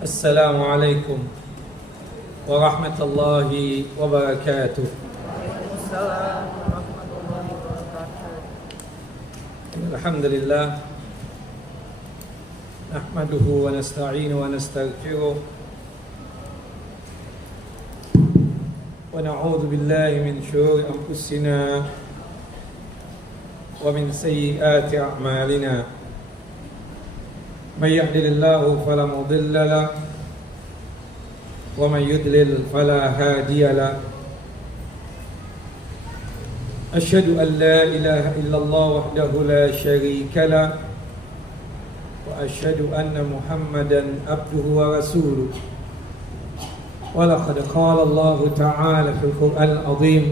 السلام عليكم ورحمة الله وبركاته. السلام ورحمة الله وبركاته. الحمد لله نحمده ونستعينه ونستغفره ونعوذ بالله من شرور أنفسنا ومن سيئات أعمالنا. من يهده الله فلا مضل له ومن يضلل فلا هادي له. أشهد أن لا إله إلا الله وحده لا شريك له وأشهد أن محمدا عبده ورسوله. ولقد قال الله تعالى في القرآن العظيم: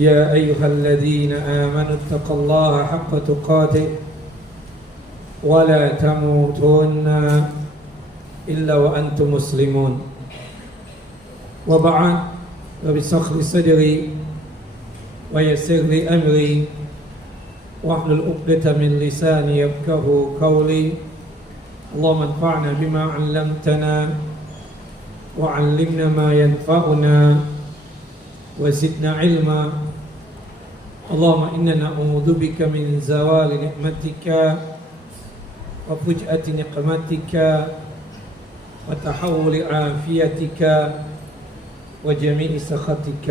يا أيها الذين آمنوا اتقوا الله حق تقاته ولا تموتن إلا وأنتم مسلمون. وبعد، رب اشرح لي صدري ويسر لي أمري واحلل عقدة من لساني يفقهوا قولي. اللهم انفعنا بما علمتنا وعلمنا ما ينفعنا وزدنا علما. اللهم إنا نعوذ بك من زوال نعمتك وفجأة نقمتك وتحول عافيتك وجميع سخطك.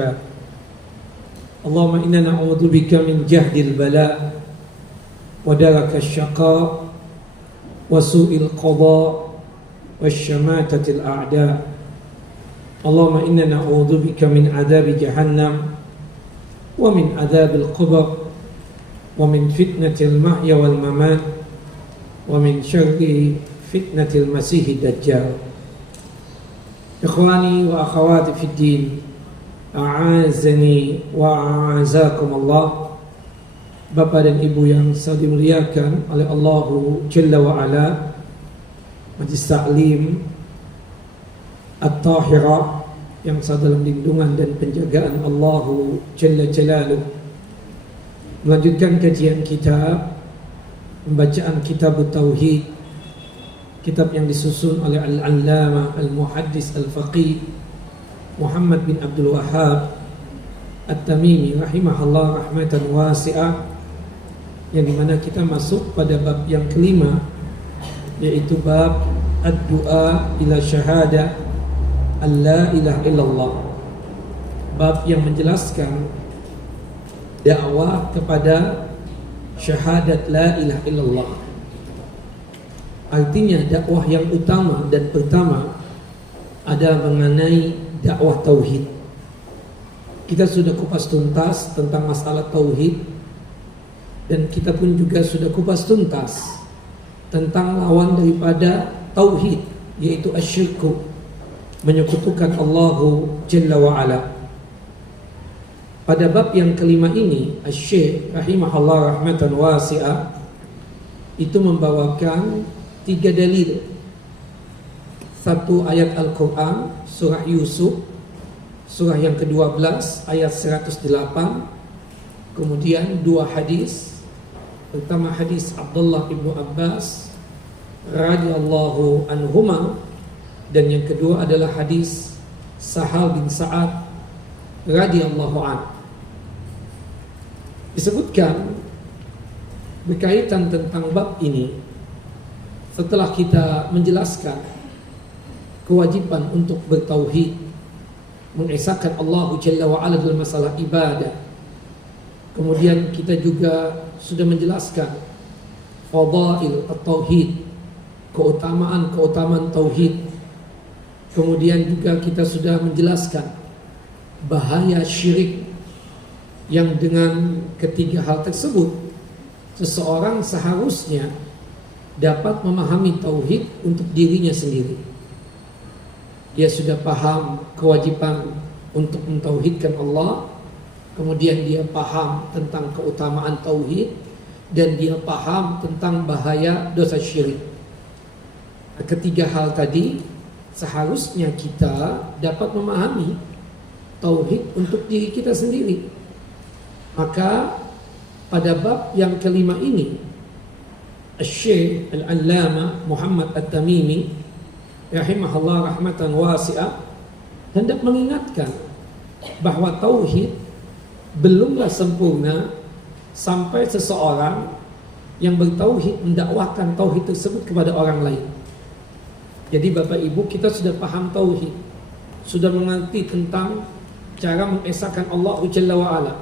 اللهم إنا نعوذ بك من جهد البلاء ودرك الشقاء وسوء القضاء والشماتة الأعداء. اللهم إنا نعوذ بك من عذاب جهنم ومن عذاب القبر ومن فتنة المحيا والممات ومن شر فتنة المسيح الدجال. Ikhwani wa akhawati fid din, a'azani wa a'azakum Allah. Bapak dan Ibu yang saya dimuliakan oleh Allah Jalla wa Ala, Majlis Ta'lim At-Tahirah yang saya dalam lindungan dan penjagaan Allah Jalla Jalaluh, melanjutkan kajian kita pembacaan kitab Tauhid, kitab yang disusun oleh Al-Allamah Al-Muhaddis Al-Faqih Muhammad bin Abdul Wahhab At-Tamimi rahimahullah rahmatan wasi'ah, yang dimana kita masuk pada bab yang kelima, yaitu bab Ad-Du'a ila Syahadah Alla ilaha illallah, bab yang menjelaskan dakwah kepada syahadat la ilaha illallah. Artinya dakwah yang utama dan pertama adalah mengenai dakwah tauhid. Kita sudah kupas tuntas tentang masalah tauhid, dan kita pun juga sudah kupas tuntas tentang lawan daripada tauhid, yaitu asyirku, menyekutukan Allahu Jalla wa Ala. Pada bab yang kelima ini, Asy-Syaikh rahimahullah rahmatan wasi'ah itu membawakan 3 dalil. 1 ayat Al-Quran, surah Yusuf, surah yang ke-12 ayat 108. Kemudian 2 hadis, pertama hadis Abdullah ibnu Abbas radhiyallahu anhuma, dan yang kedua adalah hadis Sahal bin Sa'ad radhiyallahu anhu. Disebutkan berkaitan tentang bab ini setelah kita menjelaskan kewajiban untuk bertauhid, mengesahkan Allah Jalla wa Ala dalam masalah ibadah. Kemudian kita juga sudah menjelaskan fadail at-tauhid, keutamaan tauhid. Kemudian juga kita sudah menjelaskan bahaya syirik, yang dengan ketiga hal tersebut seseorang seharusnya dapat memahami tauhid untuk dirinya sendiri. Dia sudah paham kewajiban untuk mentauhidkan Allah, kemudian dia paham tentang keutamaan tauhid, dan dia paham tentang bahaya dosa syirik. Ketiga hal tadi seharusnya kita dapat memahami tauhid untuk diri kita sendiri. Maka pada bab yang kelima ini Syekh Al-Allamah Muhammad At-Tamimi rahimahullah rahmatan wasi'ah hendak mengingatkan bahwa tauhid belumlah sempurna sampai seseorang yang bertauhid mendakwahkan tauhid tersebut kepada orang lain. Jadi Bapak Ibu, kita sudah paham tauhid, sudah mengerti tentang cara mengesahkan Allah Jalla wa'ala,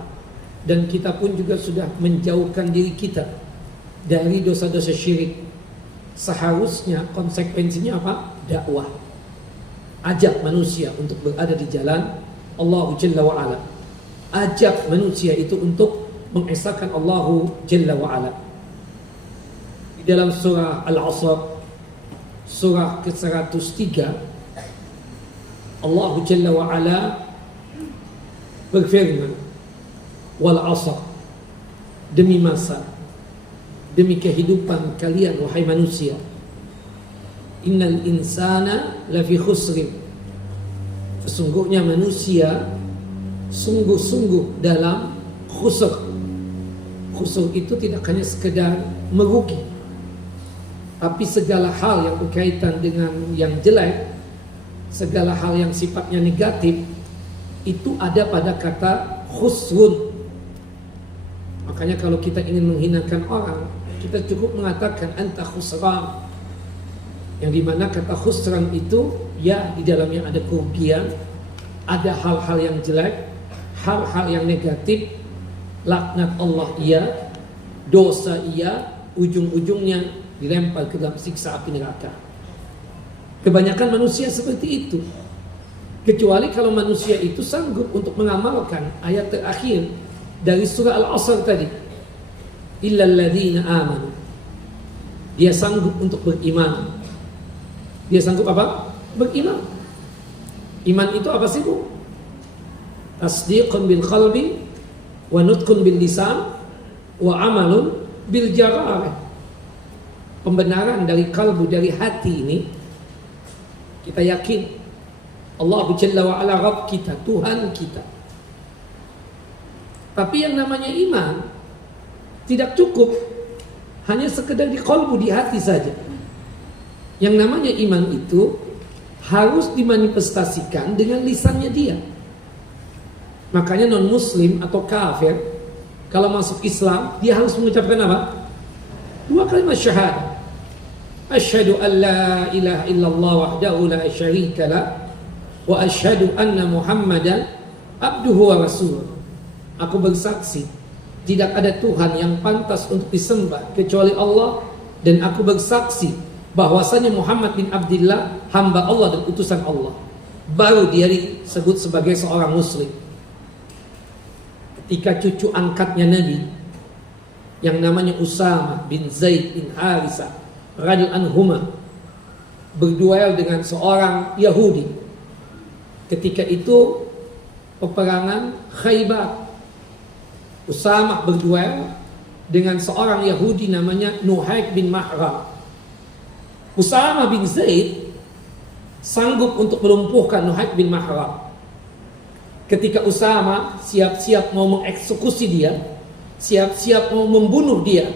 dan kita pun juga sudah menjauhkan diri kita dari dosa-dosa syirik. Seharusnya konsekuensinya apa? Dakwah. Ajak manusia untuk berada di jalan Allah Jalla wa'ala. Ajak manusia itu untuk mengesahkan Allah Jalla wa'ala. Di dalam surah Al-Asr, surah ke-103, Allah Jalla wa'ala berfirman, wal asr, demi masa, demi kehidupan kalian wahai manusia, innal insana lafi khusrin, sesungguhnya manusia sungguh-sungguh dalam khusr. Khusr itu tidak hanya sekedar merugi, tapi segala hal yang berkaitan dengan yang jelek, segala hal yang sifatnya negatif, itu ada pada kata khusrun. Makanya kalau kita ingin menghinakan orang, kita cukup mengatakan anta khusran, yang dimana kata khusran itu ya di dalamnya ada kerugian, ada hal-hal yang jelek, hal-hal yang negatif, laknat Allah iya, dosa iya, ujung-ujungnya dilempar ke dalam siksa api neraka. Kebanyakan manusia seperti itu, kecuali kalau manusia itu sanggup untuk mengamalkan ayat terakhir dari surah Al-Asr tadi, illal ladzina amanu. Dia sanggup untuk beriman. Dia sanggup apa? Beriman. Iman itu apa sih, Bu? Tasdiqun bil qalbi wa nutqun bil lisan wa amalun bil jawarih. Pembenaran dari kalbu, dari hati ini, kita yakin Allah Jalla wa'ala Rabb kita, Tuhan kita. Tapi yang namanya iman tidak cukup hanya sekedar di qalbu, di hati saja. Yang namanya iman itu harus dimanifestasikan dengan lisannya dia. Makanya non muslim atau kafir kalau masuk Islam, dia harus mengucapkan apa? 2 kalimat syahadat. Asyhadu an la ilaha illallah wahdahu la syarika lah, wa asyhadu anna Muhammadan abduhu wa rasuluh. Aku bersaksi tidak ada Tuhan yang pantas untuk disembah kecuali Allah, dan aku bersaksi bahwasanya Muhammad bin Abdullah hamba Allah dan utusan Allah. Baru dia disebut sebagai seorang muslim. Ketika cucu angkatnya Nabi yang namanya Usama bin Zaid bin Harithah radhiyallahu anhuma berduel dengan seorang Yahudi. Ketika itu peperangan Khaybar. Usama berduel dengan seorang Yahudi namanya Nuhaik bin Mahram. Usama bin Zaid sanggup untuk melumpuhkan Nuhaik bin Mahram. Ketika Usama siap-siap mau mengeksekusi dia, siap-siap mau membunuh dia,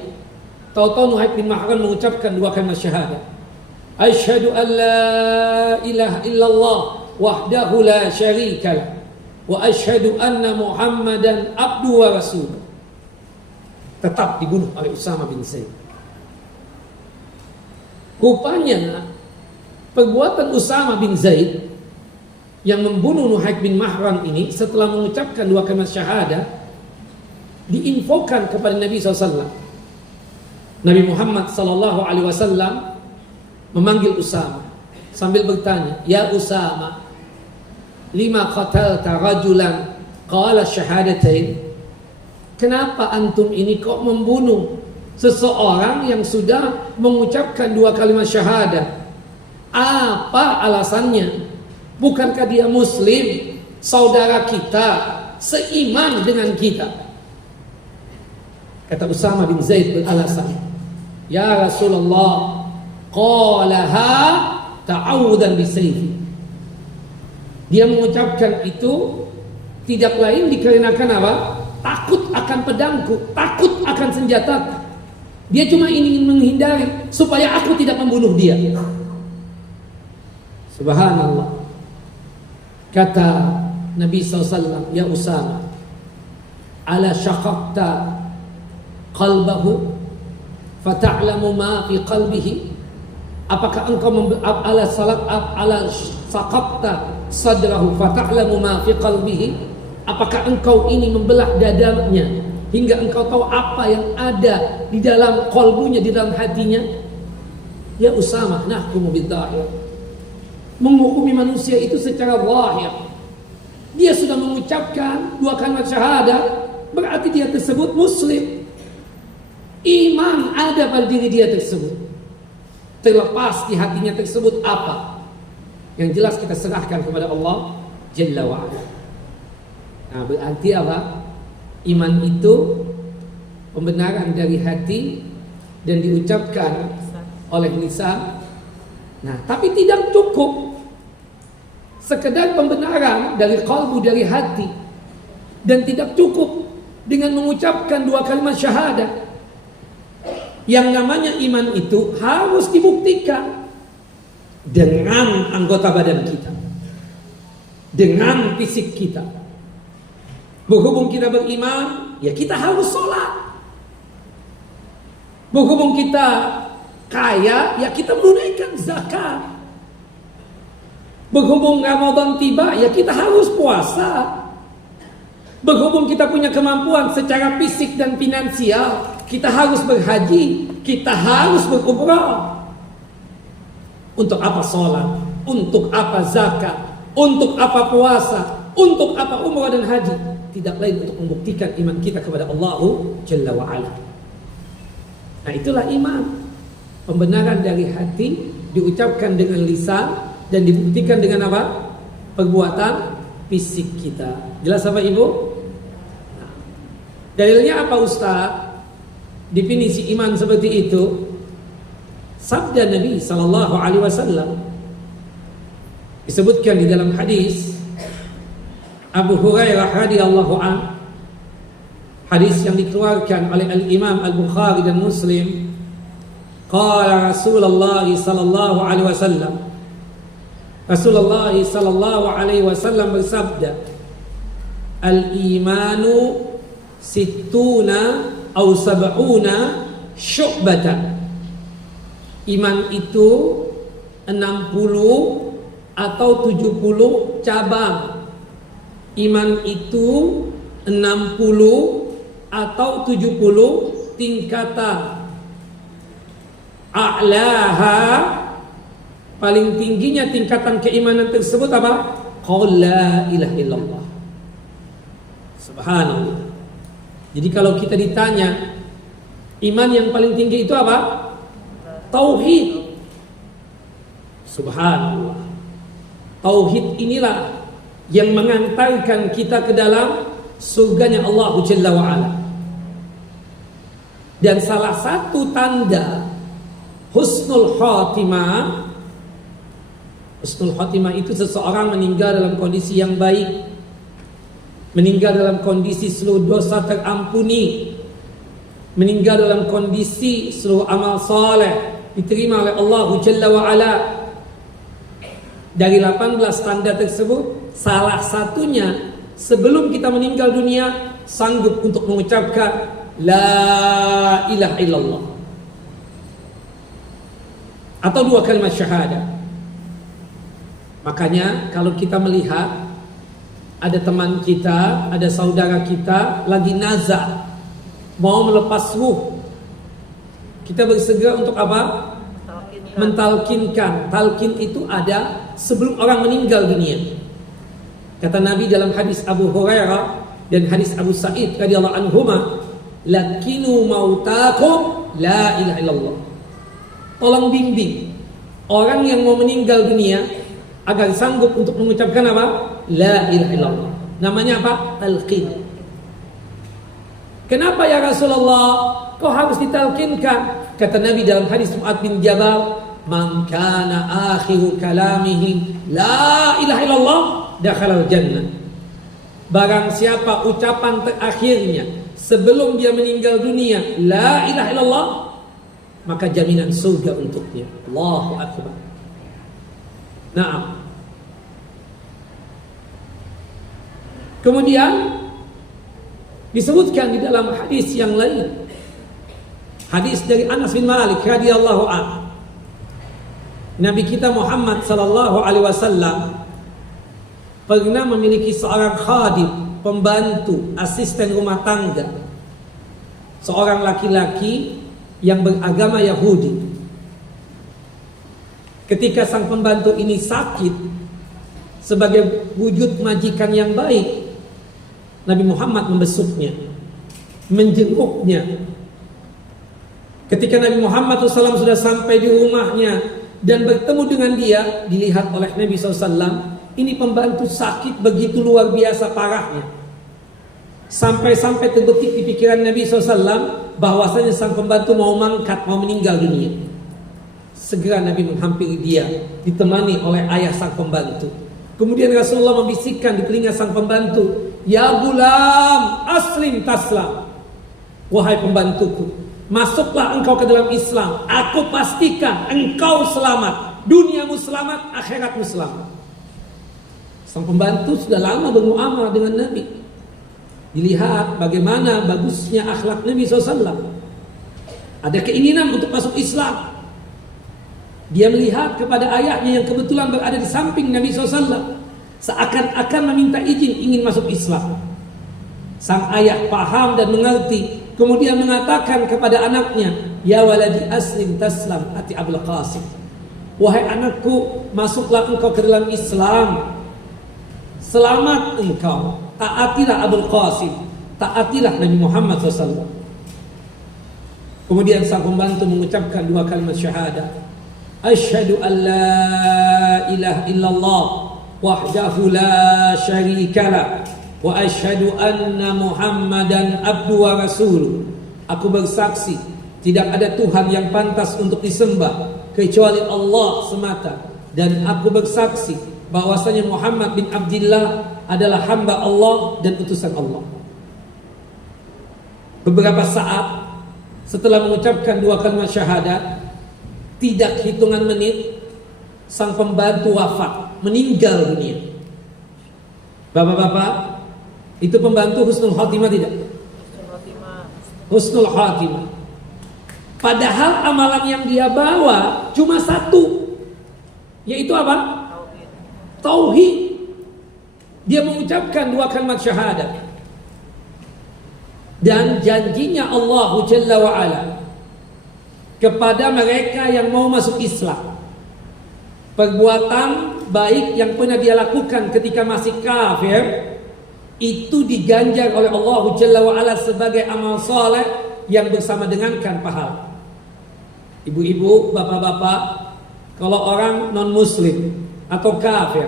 tahu-tahu Nuhaik bin Mahram mengucapkan 2 kalimat syahadat. Asyhadu an la ilaha illallah wahdahu la syarika lah, wa asyhadu anna Muhammadan abduhu wa rasuluh. Tetap dibunuh oleh Usama bin Zaid. Rupanya perbuatan Usama bin Zaid yang membunuh Nuhaik bin Mahram ini, setelah mengucapkan 2 kalimat syahadat, diinfokan kepada Nabi SAW. Nabi Muhammad SAW memanggil Usama sambil bertanya, ya Usama, lima qatalta rajulan qala syahadatain. Kenapa antum ini kok membunuh seseorang yang sudah mengucapkan 2 kalimat syahadat? Apa alasannya? Bukankah dia muslim, saudara kita, seiman dengan kita? Kata Usama bin Zaid beralasan, ya Rasulullah, qalaha ta'awudan bisayfi. Dia mengucapkan itu tidak lain dikarenakan apa? Takut akan pedangku, takut akan senjataku. Dia cuma ingin menghindari supaya aku tidak membunuh dia. Subhanallah. Kata Nabi SAW, ya Usama, ala syaqaqta qalbahu fata'lamu ma fi qalbihi. Apakah engkau ala syaqaqta sadrahu fata'lamu ma fi qalbihi? Apakah engkau ini membelah dadanya hingga engkau tahu apa yang ada di dalam qalbunya, di dalam hatinya? Ya Usama, nahkumu bidzahir. Menghukumi manusia itu secara zahir. Dia sudah mengucapkan 2 kalimat syahadat, berarti dia tersebut muslim. Iman ada pada diri dia tersebut. Terlepas di hatinya tersebut apa, yang jelas kita serahkan kepada Allah Jalla wa'ala. Nah, berarti apa? Iman itu pembenaran dari hati dan diucapkan oleh lisan. Nah, tapi tidak cukup sekedar pembenaran dari kalbu, dari hati, dan tidak cukup dengan mengucapkan 2 kalimat syahadat. Yang namanya iman itu harus dibuktikan dengan anggota badan kita, dengan fisik kita. Berhubung kita beriman, ya kita harus sholat. Berhubung kita kaya, ya kita menunaikan zakat. Berhubung Ramadan tiba, ya kita harus puasa. Berhubung kita punya kemampuan secara fisik dan finansial, kita harus berhaji, kita harus berumrah. Untuk apa sholat? Untuk apa zakat? Untuk apa puasa? Untuk apa umrah dan haji? Tidak lain untuk membuktikan iman kita kepada Allah Jalla wa'ala. Nah, itulah iman. Pembenaran dari hati diucapkan dengan lisan dan dibuktikan dengan apa? Perbuatan fisik kita. Jelas apa Ibu? Nah, dalilnya apa Ustaz? Definisi iman seperti itu, sabda Nabi sallallahu alaihi wasallam disebutkan di dalam hadis Abu Hurairah radhiyallahu an, hadis yang dikeluarkan oleh Al-Imam Al-Bukhari dan Muslim. Qala Rasulullah sallallahu alaihi wasallam, Rasulullah sallallahu alaihi wasallam bersabda, al-imanu sittuna aw sab'una syu'batan. Iman itu 60 atau 70 cabang. Iman itu 60 atau 70 tingkatan. A'laha, paling tingginya tingkatan keimanan tersebut apa? Qaul la ilaha illallah. Subhanallah. Jadi kalau kita ditanya iman yang paling tinggi itu apa? Tauhid. Subhanallah. Tauhid inilah yang mengantarkan kita ke dalam surganya Allah Jalla wa'ala. Dan salah satu tanda husnul khatimah, husnul khatimah itu seseorang meninggal dalam kondisi yang baik, meninggal dalam kondisi seluruh dosa terampuni, meninggal dalam kondisi seluruh amal saleh diterima oleh Allah Jalla wa'ala. Dari 18 tanda tersebut, salah satunya sebelum kita meninggal dunia sanggup untuk mengucapkan la ilaha illallah atau 2 kalimat syahadat. Makanya kalau kita melihat ada teman kita, ada saudara kita lagi nazar, mau melepas ruh, kita bersegera untuk apa? Mentalkinkan. Talkin itu ada sebelum orang meninggal dunia. Kata Nabi dalam hadis Abu Hurairah dan hadis Abu Sa'id radhiyallahu anhuma, lakinu mautakum la ilaha illallah. Tolong bimbing orang yang mau meninggal dunia agar sanggup untuk mengucapkan apa? La ilaha illallah. Namanya apa? Talqin. Kenapa ya Rasulullah kau harus ditalkinkan? Kata Nabi dalam hadis Mu'adz bin Jabal, man kana akhiru kalamihi la ilaha illallah dakhala al-jannah. Barang siapa ucapan terakhirnya sebelum dia meninggal dunia la ilaha illallah, maka jaminan surga untuknya. Allahu Akbar. Nah, kemudian disebutkan di dalam hadis yang lain, hadis dari Anas bin Malik radhiyallahu anhu, Nabi kita Muhammad sallallahu alaihi wasallam pernah memiliki seorang khadim, pembantu, asisten rumah tangga, seorang laki-laki yang beragama Yahudi. Ketika sang pembantu ini sakit, sebagai wujud majikan yang baik, Nabi Muhammad membesuknya, menjenguknya. Ketika Nabi Muhammad SAW sudah sampai di rumahnya dan bertemu dengan dia, dilihat oleh Nabi SAW, ini pembantu sakit begitu luar biasa parahnya. Sampai-sampai terbetik di pikiran Nabi SAW bahwasanya sang pembantu mau mangkat, mau meninggal dunia. Segera Nabi menghampiri dia, ditemani oleh ayah sang pembantu. Kemudian Rasulullah membisikkan di telinga sang pembantu, "Ya gulam, aslim taslam." Wahai pembantuku, masuklah engkau ke dalam Islam. Aku pastikan engkau selamat. Duniamu selamat, akhiratmu selamat. Sang pembantu sudah lama bermuamalah dengan Nabi. Dilihat bagaimana bagusnya akhlak Nabi SAW. Ada keinginan untuk masuk Islam. Dia melihat kepada ayahnya yang kebetulan berada di samping Nabi SAW, seakan-akan meminta izin ingin masuk Islam. Sang ayah paham dan mengerti, kemudian mengatakan kepada anaknya, "Ya waladi aslim taslam ati Abul Qasim." Wahai anakku, masuklah engkau ke dalam Islam. Selamat engkau. Taatilah Abul Qasim, taatilah Nabi Muhammad SAW. Kemudian sang pembantu mengucapkan dua kalimat syahadat. Asyhadu an la ilaha illallah wahdahu la syarikalah wa asyhadu anna Muhammadan abduhu wa rasuluh. Aku bersaksi tidak ada Tuhan yang pantas untuk disembah kecuali Allah semata, dan aku bersaksi bahwasanya Muhammad bin Abdillah adalah hamba Allah dan utusan Allah. Beberapa saat setelah mengucapkan dua kalimat syahadat, tidak hitungan menit, sang pembantu wafat, meninggal dunia. Bapak-bapak, itu pembantu husnul khatimah tidak? Husnul khatimah. Padahal amalan yang dia bawa cuma satu, yaitu apa? Tauhid. Dia mengucapkan dua kalimat syahadat, dan janjinya Allah Jalla wa'ala kepada mereka yang mau masuk Islam, perbuatan baik yang pernah dia lakukan ketika masih kafir itu diganjar oleh Allah Jalla wa'ala sebagai amal soleh yang bersama dengankan pahala. Ibu-ibu, bapak-bapak, kalau orang non muslim atau kafir,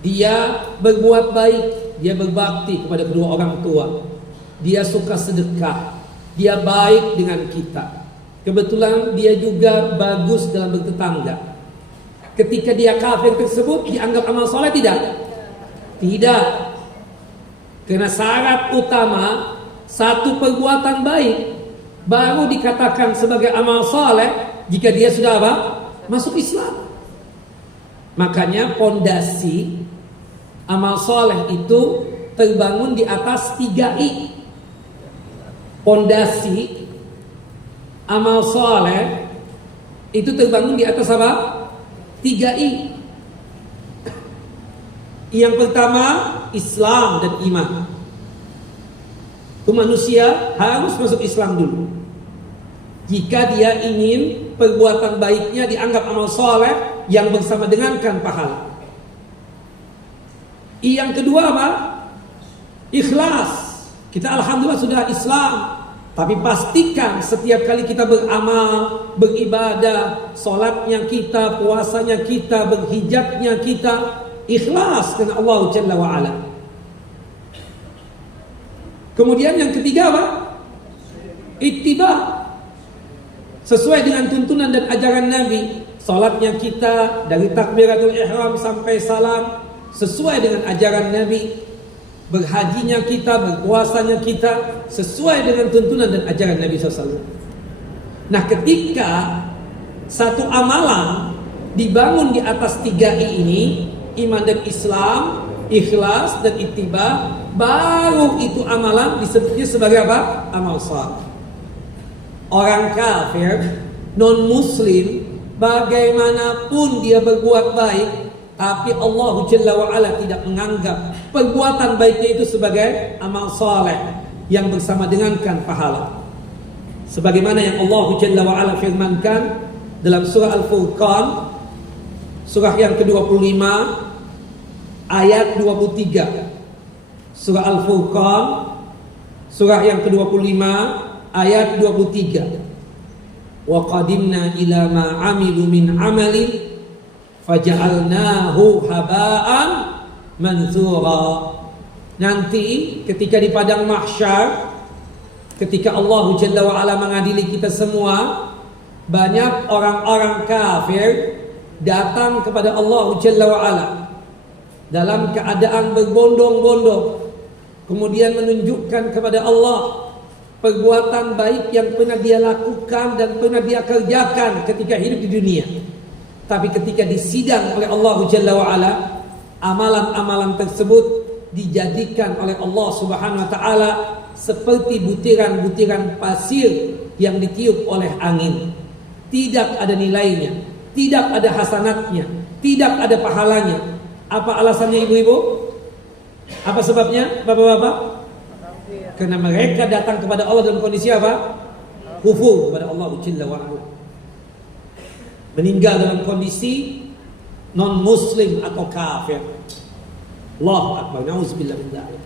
dia berbuat baik, dia berbakti kepada kedua orang tua, dia suka sedekah, dia baik dengan kita, kebetulan dia juga bagus dalam bertetangga. Ketika dia kafir tersebut dianggap amal soleh tidak? Tidak. Karena syarat utama satu perbuatan baik baru dikatakan sebagai amal soleh jika dia sudah apa? Masuk Islam. Makanya pondasi amal soleh itu terbangun di atas 3I. Pondasi amal soleh itu terbangun di atas apa? 3I. Yang pertama, Islam dan iman. Itu manusia harus masuk Islam dulu. Jika dia ingin perbuatan baiknya dianggap amal soleh yang bersama dengankan pahala. Yang kedua apa? Ikhlas. Kita alhamdulillah sudah Islam, tapi pastikan setiap kali kita beramal, beribadah, sholatnya kita, puasanya kita, berhijabnya kita, ikhlas karena Allah Jalla wa'ala. Kemudian yang ketiga apa? Ittiba. Sesuai dengan tuntunan dan ajaran Nabi. Sholatnya kita dari takbiratul ihram sampai salam sesuai dengan ajaran Nabi. Berhajinya kita, berpuasanya kita sesuai dengan tuntunan dan ajaran Nabi SAW. Nah, ketika satu amalan dibangun di atas 3 I ini, iman dan Islam, ikhlas dan ittiba, baru itu amalan disebutnya sebagai apa? Amal saleh. Orang kafir, non muslim, bagaimanapun dia berbuat baik, tapi Allah Jalla wa'ala tidak menganggap perbuatan baiknya itu sebagai amal saleh yang bersama dengankan pahala. Sebagaimana yang Allah Jalla wa'ala firmankan dalam surah Al-Furqan, surah yang ke-25 ayat 23. Surah Al-Furqan, surah yang ke-25 ayat 23. Wa qadimna ila ma 'amilu min 'amalin faja'alnahu haba'an mansura. Nanti ketika di padang mahsyar, ketika Allah Jalla wa'ala mengadili kita semua, banyak orang-orang kafir datang kepada Allah Jalla wa'ala dalam keadaan berbondong-bondong, kemudian menunjukkan kepada Allah perbuatan baik yang pernah dia lakukan dan pernah dia kerjakan ketika hidup di dunia. Tapi ketika disidang oleh Allah Jalla wa'ala, amalan-amalan tersebut dijadikan oleh Allah Subhanahu wa ta'ala seperti butiran-butiran pasir yang ditiup oleh angin. Tidak ada nilainya, tidak ada hasanatnya, tidak ada pahalanya. Apa alasannya ibu-ibu? Apa sebabnya bapak-bapak? Karena mereka datang kepada Allah dalam kondisi apa? Kufur kepada Allah Jalla wa'ala. Meninggal dalam kondisi non muslim atau kafir. Allahu akbar, nauzubillah min dzalik.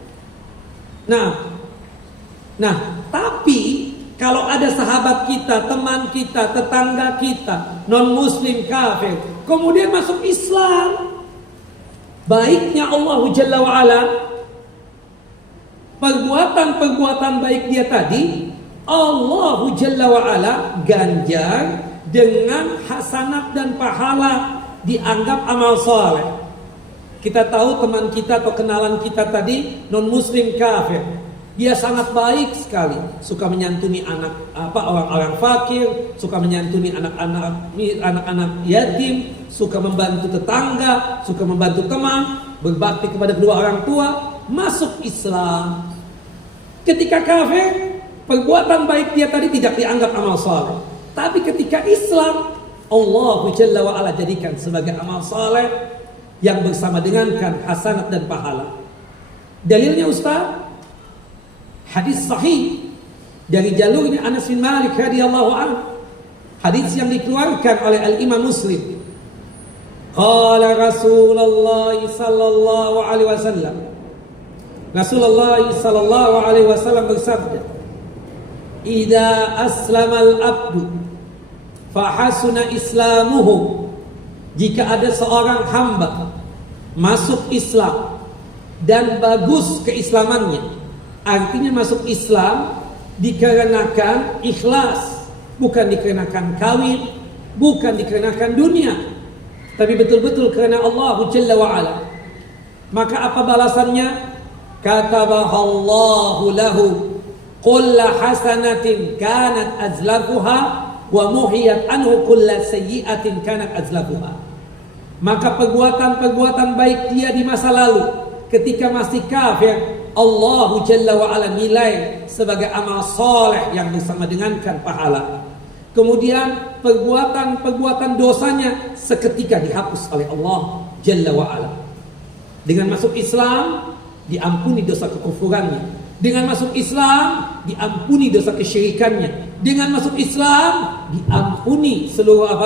Nah, tapi kalau ada sahabat kita, teman kita, tetangga kita, non muslim, kafir, kemudian masuk Islam, baiknya Allah Jalla wa'ala, perbuatan-perbuatan baik dia tadi, Allah Jalla wa'ala ganjar dengan hasanat dan pahala, dianggap amal saleh. Kita tahu teman kita atau kenalan kita tadi non muslim kafir, dia sangat baik sekali, suka menyantuni orang-orang fakir, suka menyantuni anak-anak yatim, suka membantu tetangga, suka membantu teman, berbakti kepada kedua orang tua, masuk Islam. Ketika kafir, perbuatan baik dia tadi tidak dianggap amal saleh. Tapi ketika Islam, Allah Jalla wa'ala jadikan sebagai amal saleh yang bersama dengankan hasanat dan pahala. Dalilnya Ustaz, hadis sahih dari jalurnya Anas bin Malik radhiyallahu anhu, hadis yang dikeluarkan oleh Al-Imam Muslim. Qala Rasulullah sallallahu alaihi wasallam, Rasulullah sallallahu alaihi wasallam bersabda, "Idza aslama al-abdu fa hasuna islamuhu." Jika ada seorang hamba masuk Islam dan bagus keislamannya, artinya masuk Islam dikarenakan ikhlas, bukan dikarenakan kawin, bukan dikarenakan dunia, tapi betul-betul karena Allah Jalla wa'ala. Maka apa balasannya? Katabahallahu lahu kulla hasanatin kanat azlafuha wa muhiyat anhu kulla sayyi'atin kanat azlafuha. Maka perbuatan-perbuatan baik dia di masa lalu ketika masih kafir, Allah Jalla wa'ala nilai sebagai amal soleh yang bersama dengankan pahala. Kemudian perbuatan-perbuatan dosanya seketika dihapus oleh Allah Jalla wa'ala. Dengan masuk Islam diampuni dosa kekufurannya. Dengan masuk Islam diampuni dosa kesyirikannya. Dengan masuk Islam diampuni seluruh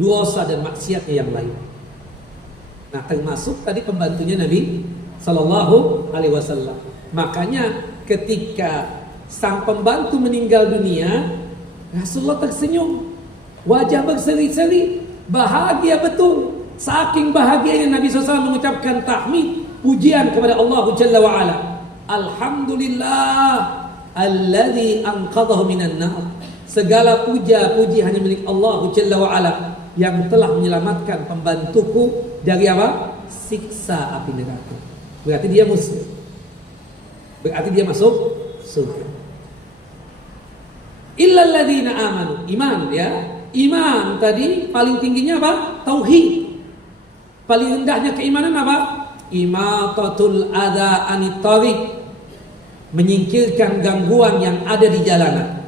dosa dan maksiatnya yang lain. Nah, termasuk tadi pembantunya Nabi Sallallahu Alaihi Wasallam. Makanya ketika sang pembantu meninggal dunia, Rasulullah tersenyum, wajah berseri-seri, bahagia betul. Saking bahagianya Nabi SAW mengucapkan tahmid, pujian kepada Allah Jalla wa'ala. Alhamdulillah alladzi anqadhahu minan nar. Segala puja-puji hanya milik Allah Jalla wa'ala yang telah menyelamatkan pembantuku dari siksa api neraka. Berarti dia muslim, berarti dia masuk surga. Illal ladzina amanu. Iman ya. Iman tadi paling tingginya apa? Tauhid. Paling rendahnya keimanan apa? Imatatul adza anit thariq. Menyingkirkan gangguan yang ada di jalanan.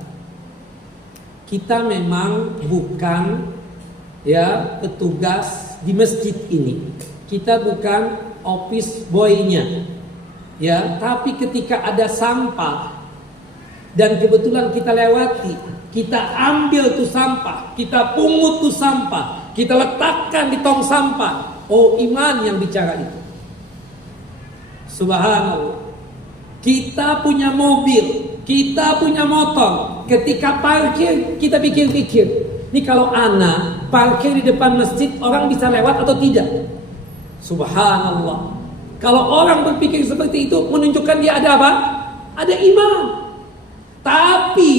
Kita memang bukan ya petugas di masjid ini. Kita bukan office boy-nya. Ya, tapi ketika ada sampah dan kebetulan kita lewati, kita ambil tuh sampah, kita pungut tuh sampah, kita letakkan di tong sampah. Oh, iman yang bicara itu. Subhanallah. Kita punya mobil, kita punya motor. Ketika parkir, kita pikir-pikir, ini kalau ana parkir di depan masjid, orang bisa lewat atau tidak? Subhanallah. Kalau orang berpikir seperti itu, menunjukkan dia ada apa? Ada iman. Tapi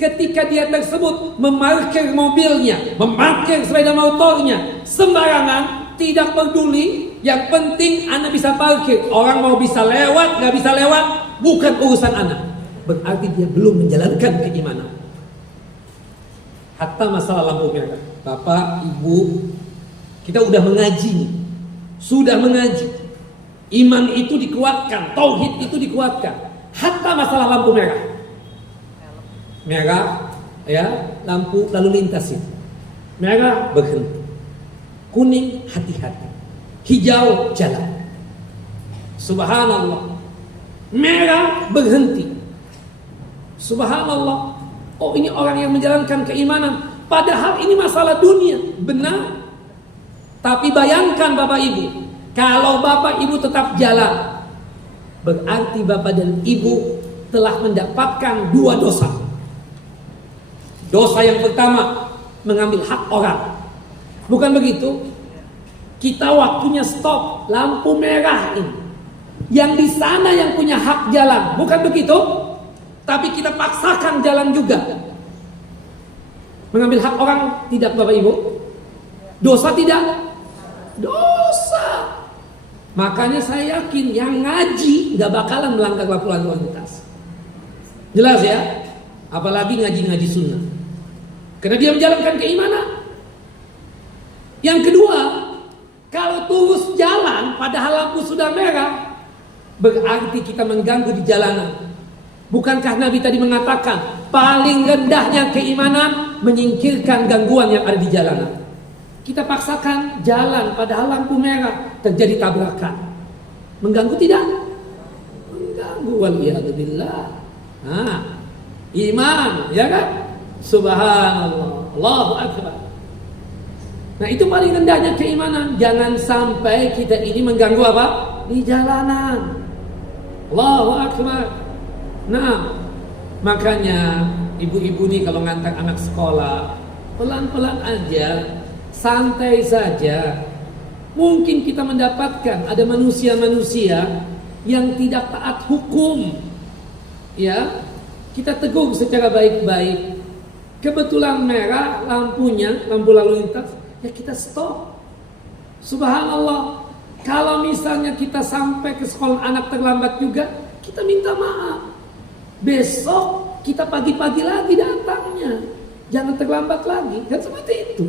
ketika dia tersebut memarkir mobilnya, memarkir sepeda motornya sembarangan, tidak peduli, yang penting anak bisa parkir. Orang mau bisa lewat, gak bisa lewat, bukan urusan anak. Berarti dia belum menjalankan keimanan. Hatta masalah lampu merah. Bapak, Ibu, kita udah mengaji nih. Sudah mengaji. Iman itu dikuatkan, tauhid itu dikuatkan. Hatta masalah lampu merah. Merah, ya, lampu lalu lintas itu. Merah berhenti. Kuning hati-hati. Hijau jalan. Subhanallah. Merah berhenti. Subhanallah. Oh, ini orang yang menjalankan keimanan. Padahal ini masalah dunia. Benar. Tapi bayangkan Bapak Ibu, kalau Bapak Ibu tetap jalan, berarti Bapak dan Ibu telah mendapatkan dua dosa. Dosa yang pertama, mengambil hak orang. Bukan begitu? Kita waktunya stop, lampu merah ini. Yang di sana yang punya hak jalan, bukan begitu? Tapi kita paksakan jalan juga. Mengambil hak orang tidak Bapak Ibu? Dosa tidak? Dosa. Makanya saya yakin yang ngaji gak bakalan melanggar lampu lalu lintas. Jelas ya? Apalagi ngaji-ngaji sunnah. Karena dia menjalankan keimanan. Yang kedua, kalau terus jalan padahal lampu sudah merah, berarti kita mengganggu di jalanan. Bukankah Nabi tadi mengatakan paling rendahnya keimanan menyingkirkan gangguan yang ada di jalanan? Kita paksakan jalan padahal lampu merah, terjadi tabrakan. Mengganggu tidak? Mengganggu, waliyadzubillah. Nah, iman, ya kan? Subhanallah, Allahu Akbar. Nah, itu paling rendahnya keimanan. Jangan sampai kita ini mengganggu apa? Di jalanan. Allahu Akbar. Nah, makanya ibu-ibu nih kalau ngantar anak sekolah, pelan-pelan aja. Santai saja. Mungkin kita mendapatkan ada manusia-manusia yang tidak taat hukum. Ya, kita tegur secara baik-baik. Kebetulan merah lampunya, lampu lalu lintas, ya kita stop. Subhanallah. Kalau misalnya kita sampai ke sekolah anak terlambat juga, kita minta maaf. Besok kita pagi-pagi lagi datangnya. Jangan terlambat lagi. Kan seperti itu.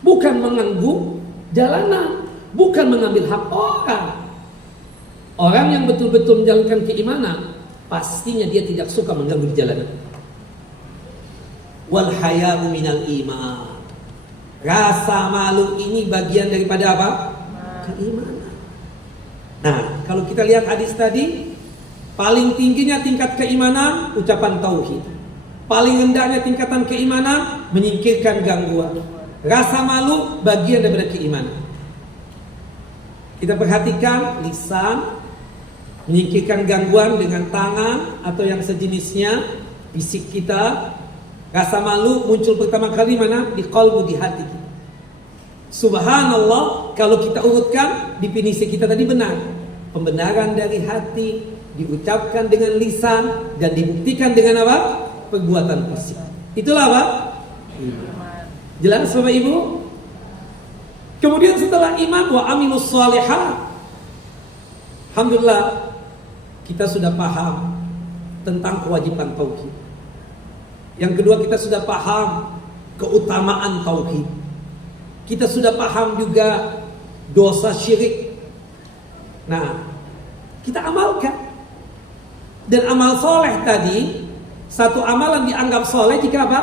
Bukan mengganggu jalanan, bukan mengambil hak orang. Orang yang betul-betul menjalankan keimanan, pastinya dia tidak suka mengganggu di jalanan. Wal haya'u minal iman. Rasa malu ini bagian daripada apa? Keimanan. Nah, kalau kita lihat hadis tadi, paling tingginya tingkat keimanan ucapan tauhid. Paling rendahnya tingkatan keimanan menyingkirkan gangguan. Rasa malu bagian daripada keimanan. Kita perhatikan lisan, menyingkirkan gangguan dengan tangan atau yang sejenisnya, fisik kita. Rasa malu muncul pertama kali mana? Di qalbu, di hati. Subhanallah, kalau kita urutkan definisi kita tadi benar. Pembenaran dari hati diucapkan dengan lisan dan dibuktikan dengan apa? Perbuatan fisik. Itulah apa? Jelas Bapak Ibu? Kemudian setelah iman wa amilus shalihat, alhamdulillah kita sudah paham tentang kewajiban tauhid. Yang kedua, kita sudah paham keutamaan tauhid. Kita sudah paham juga dosa syirik. Nah, kita amalkan. Dan amal soleh tadi, satu amalan dianggap soleh jika apa?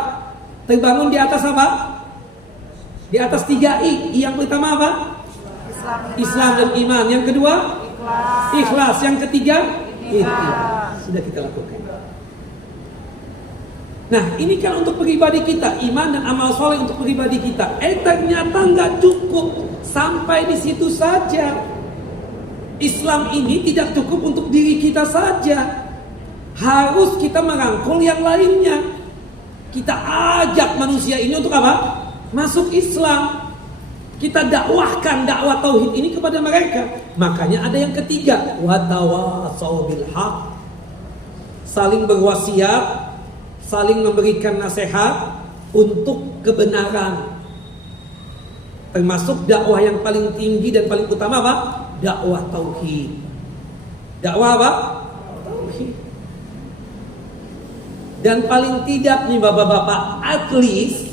Terbangun di atas apa? Di atas 3 I. Yang pertama apa? Islam dan iman. Yang kedua? Ikhlas. Yang ketiga? Ikhlas. Sudah kita lakukan. Nah, ini kan untuk pribadi kita, iman dan amal soleh untuk pribadi kita. Ternyata nggak cukup sampai di situ saja. Islam ini tidak cukup untuk diri kita saja. Harus kita merangkul yang lainnya. Kita ajak manusia ini untuk apa? Masuk Islam. Kita dakwahkan dakwah tauhid ini kepada mereka. Makanya ada yang ketiga, watawasau bil haq. Saling berwasiat, saling memberikan nasihat untuk kebenaran. Termasuk dakwah yang paling tinggi dan paling utama apa? Dakwah tauhid. Dakwah apa? Tauhid. Dan paling tidak nih bapak-bapak, at least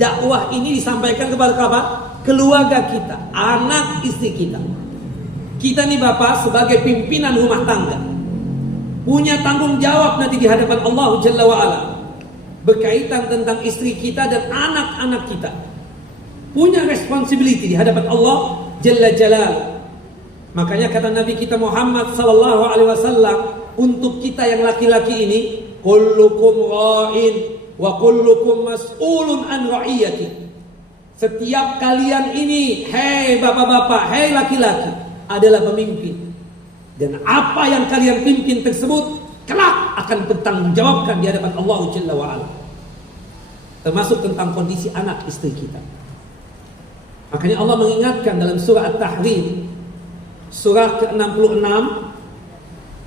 dakwah ini disampaikan kepada apa? Keluarga kita, anak istri kita. Kita nih bapak sebagai pimpinan rumah tangga punya tanggung jawab nanti di hadapan Allah Jalla wa'ala, berkaitan tentang istri kita dan anak-anak kita. Punya responsibility di hadapan Allah Jalla Jalal. Makanya kata Nabi kita Muhammad sallallahu alaihi wasallam untuk kita yang laki-laki ini, kullukum ra'in wa kullukum mas'ulun an ra'iyati. Setiap kalian ini, hei bapak-bapak, hei laki-laki, adalah pemimpin. Dan apa yang kalian pimpin tersebut kelak akan bertanggungjawabkan di hadapan Allah Jalla wa'ala. Termasuk tentang kondisi anak istri kita. Makanya Allah mengingatkan dalam surah At-Tahrim, surah ke-66,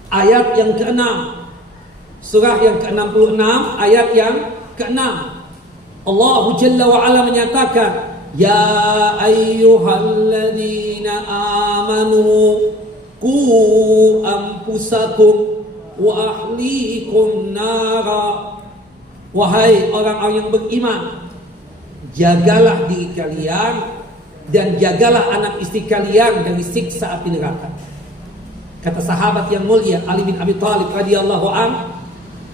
ayat yang ke-6. Surah yang ke-66, ayat yang ke-6. Allah Jalla wa'ala menyatakan, ya ayyuhalladzina amanu qu anfusakum wa ahlikum nara. Wahai orang-orang yang beriman, jagalah diri kalian dan jagalah anak istri kalian dari siksa api neraka. Kata sahabat yang mulia Ali bin Abi Thalib radhiyallahu an,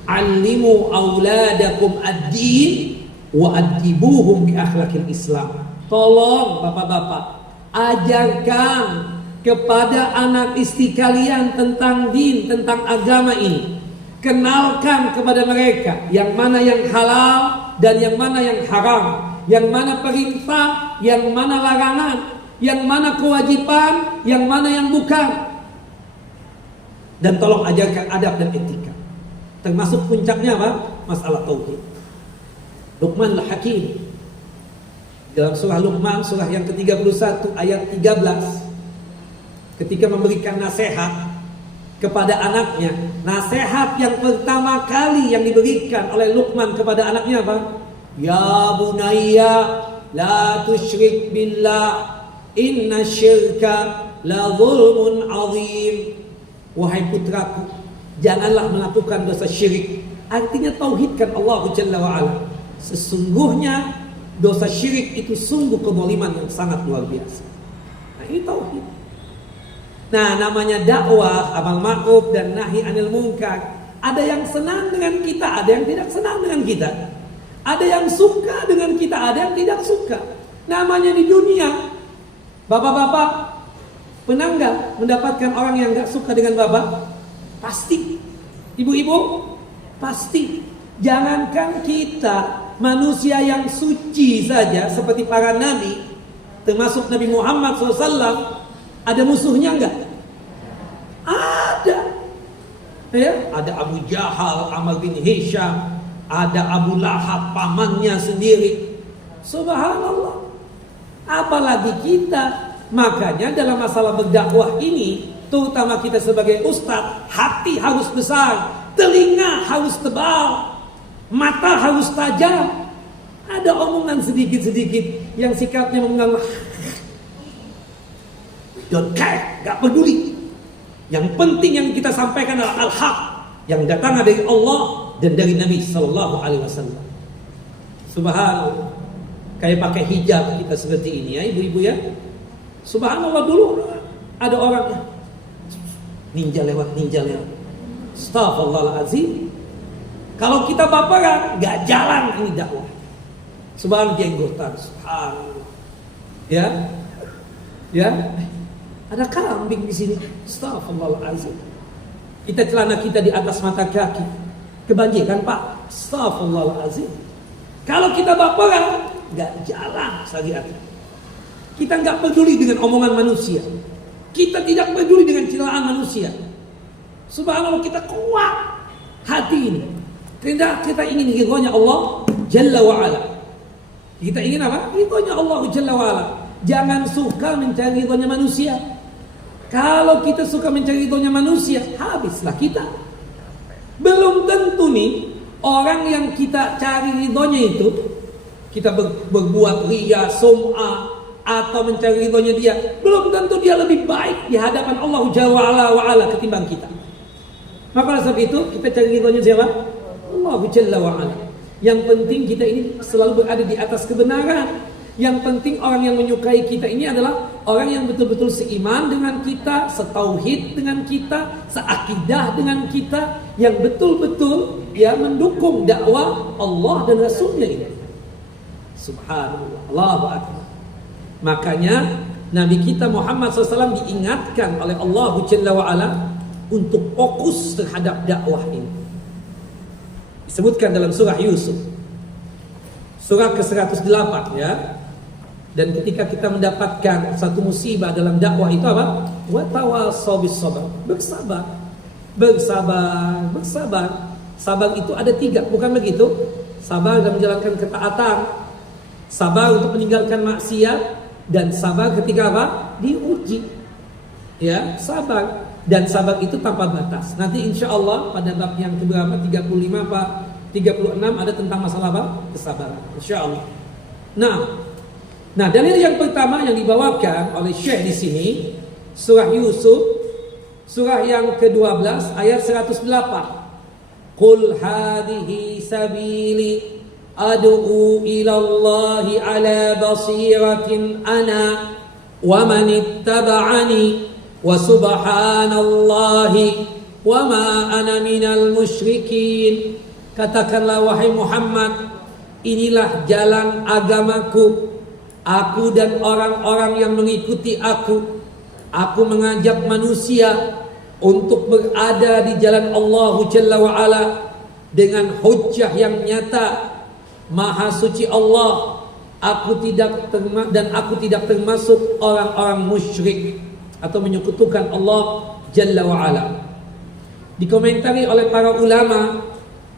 "Allimu auladakum ad-din wa adibuhum bi akhlaqil Islam." Tolong bapak-bapak, ajarkan kepada anak istri kalian tentang din, tentang agama ini. Kenalkan kepada mereka yang mana yang halal dan yang mana yang haram, yang mana perintah, yang mana larangan, yang mana kewajiban, yang mana yang bukan. Dan tolong ajarkan adab dan etika. Termasuk puncaknya apa? Masalah tauhid. Luqman al-Hakim dalam surah Luqman, surah yang ke-31 ayat 13, ketika memberikan nasihat kepada anaknya, nasihat yang pertama kali yang diberikan oleh Luqman kepada anaknya apa? Ya bunayya la tusyrik billah inna syirka la zulmun azim. Wahai putraku, janganlah melakukan dosa syirik. Artinya tauhidkan Allah Jalla wa'ala. Sesungguhnya dosa syirik itu sungguh kezaliman yang sangat luar biasa. Nah, ini tauhid. Nah, namanya dakwah, amal ma'ruf dan nahi anil munkar. Ada yang senang dengan kita, ada yang tidak senang dengan kita. Ada yang suka dengan kita, ada yang tidak suka. Namanya di dunia. Bapak-bapak, pernah nggak mendapatkan orang yang nggak suka dengan bapak? Pasti. Ibu-ibu, pasti. Jangankan kita, manusia yang suci saja seperti para nabi, termasuk Nabi Muhammad SAW, ada musuhnya enggak? Ada. Ya, ada Abu Jahal, Amr bin Hisham, ada Abu Lahab, pamannya sendiri. Subhanallah. Apalagi kita. Makanya dalam masalah berdakwah ini, terutama kita sebagai ustaz, hati harus besar, telinga harus tebal, mata harus tajam. Ada omongan sedikit-sedikit yang sikapnya mengganggu. Don't care, gak peduli. Yang penting yang kita sampaikan adalah al-haq, yang datang dari Allah dan dari Nabi sallallahu alaihi wasallam. Subhanallah. Kayak pakai hijab kita seperti ini ya ibu-ibu ya. Subhanallah, dulu ada orang ninja lewat. Astagfirullahaladzim. Kalau kita baperan, gak jalan ini dakwah. Subhanallah, jenggotan. Subhanallah. Ya. Ada kambing di sini. Astagfirullahaladzim. Kita celana kita di atas mata kaki. Kebanjiran Pak. Astagfirullahaladzim. Kalau kita baperan, gak jalan sehari-hari. Kita nggak peduli dengan omongan manusia. Kita tidak peduli dengan celaan manusia. Subhanallah, kita kuat hati ini. Kita ingin ridhonya Allah Jalla wa'ala. Kita ingin apa? Ridhonya Allah Jalla wa'ala. Jangan suka mencari ridhonya manusia. Kalau kita suka mencari ridhonya manusia, habislah kita. Belum tentu nih orang yang kita cari ridhonya itu, kita berbuat riya, sum'ah, atau mencari ridhonya dia, belum tentu dia lebih baik di hadapan Allah Jalla wa'ala ketimbang kita. Maka sebab itu kita cari ridhonya siapa? Allah Jalla wa'ala. Yang penting kita ini selalu berada di atas kebenaran. Yang penting orang yang menyukai kita ini adalah orang yang betul-betul seiman dengan kita, setauhid dengan kita, seakidah dengan kita, yang betul-betul ya mendukung dakwah Allah dan Rasulnya ini. Subhanallah, Allahu Akbar. Makanya Nabi kita Muhammad SAW diingatkan oleh Allah Jalla wa'ala untuk fokus terhadap dakwah ini. Disebutkan dalam surah Yusuf, surah ke-108 ya. Dan ketika kita mendapatkan satu musibah dalam dakwah itu apa? Wa tawassaw bis sabr. Bersabar. Sabar itu ada 3, bukan begitu? Sabar dalam menjalankan ketaatan, sabar untuk meninggalkan maksiat, dan sabar ketika apa? Diuji. Ya, sabar. Dan sabar itu tanpa batas. Nanti insya Allah pada bab yang keberapa? 35 apa 36 ada tentang masalah apa? Kesabaran. Insya Allah. Nah, dalil yang pertama yang dibawakan oleh Syekh di sini, surah Yusuf, surah yang ke-12 ayat 108. Qul hadhihi sabili ad'u ilallahi ala basiratin ana wa man ittaba'ani wa subhanallahi wa ma ana minal musyrikin. Katakanlah wahai Muhammad, inilah jalan agamaku, aku dan orang-orang yang mengikuti aku. Aku mengajak manusia untuk berada di jalan Allah Jalla wa'ala dengan hujjah yang nyata. Maha suci Allah, aku tidak termasuk orang-orang musyrik atau menyekutukan Allah Jalla wa'ala. Dikomentari oleh para ulama,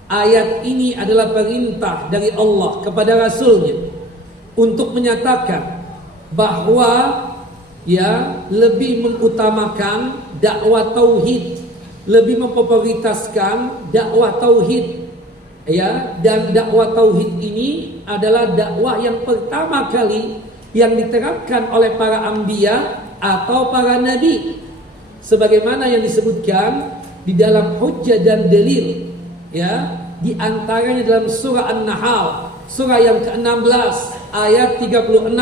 ayat ini adalah perintah dari Allah kepada Rasulnya untuk menyatakan bahwa ya lebih mengutamakan dakwah tauhid, lebih memprioritaskan dakwah tauhid. Ya, dan dakwah tauhid ini adalah dakwah yang pertama kali yang diterapkan oleh para anbiya atau para nabi, sebagaimana yang disebutkan di dalam hujjah dan dalil, ya, di antaranya dalam surah An-Nahl, surah yang ke-16 ayat 36,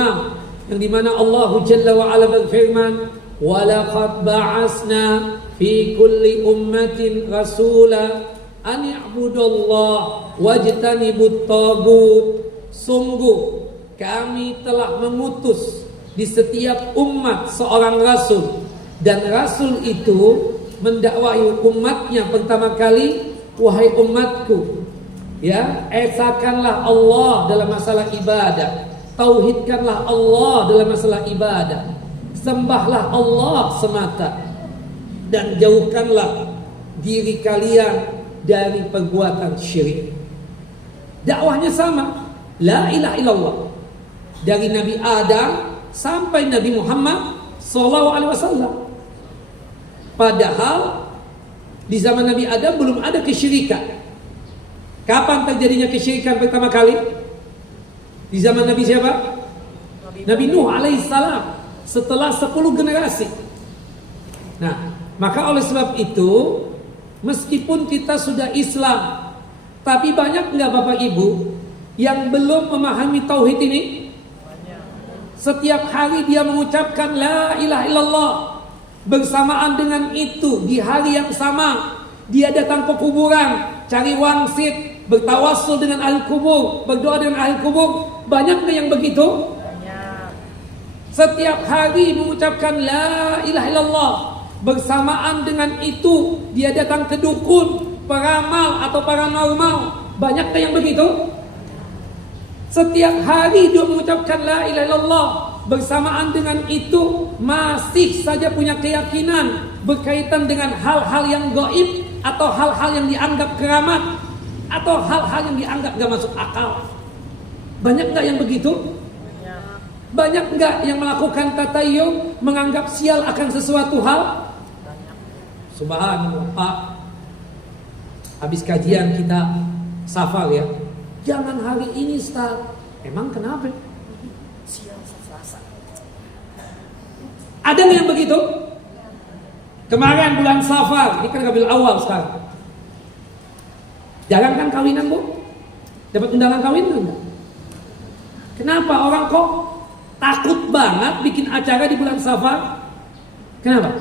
yang dimana Allah Jalla wa'ala berfirman, wa laqad ba'asna fi kulli ummatin rasula an i'budullah wajtanibut tagut. Sungguh kami telah mengutus di setiap umat seorang rasul, dan rasul itu mendakwai umatnya pertama kali, wahai umatku, ya, esakanlah Allah dalam masalah ibadah, tauhidkanlah Allah dalam masalah ibadah, sembahlah Allah semata, dan jauhkanlah diri kalian dari perbuatan syirik. Dakwahnya sama, la ilaha illallah, dari Nabi Adam sampai Nabi Muhammad sallallahu alaihi wasallam. Padahal di zaman Nabi Adam belum ada kesyirikan. Kapan terjadinya kesyirikan pertama kali? Di zaman Nabi siapa? Nabi Nuh alaihissalam, setelah 10 generasi. Nah, maka oleh sebab itu, meskipun kita sudah Islam, Tapi banyak nggak Bapak Ibu yang belum memahami tauhid ini? Setiap hari dia mengucapkan la ilaha illallah. Bersamaan dengan itu, di hari yang sama dia datang ke kuburan, cari wangsit, bertawassul dengan ahli kubur, berdoa dengan ahli kubur. Banyak nggak yang begitu? Setiap hari mengucapkan la ilaha illallah. Bersamaan dengan itu dia datang ke dukun, peramal atau paranormal. Banyak nggak yang begitu? Setiap hari dia mengucapkan la ilaha illallah. Bersamaan dengan itu masih saja punya keyakinan berkaitan dengan hal-hal yang gaib atau hal-hal yang dianggap keramat atau hal-hal yang dianggap gak masuk akal. Banyak nggak yang begitu? Banyak nggak yang melakukan tatayum, menganggap sial akan sesuatu hal? Subhanallah Pak, habis kajian kita safar ya, jangan hari ini Ustaz. Emang kenapa? Sial Selasa. Ada nggak yang begitu? Kemarin bulan Safar, ini kan Rabiul Awal sekarang. Jarang kan kawinan Bu? Dapat undangan kawinan enggak? Kenapa orang kok takut banget bikin acara di bulan Safar? Kenapa?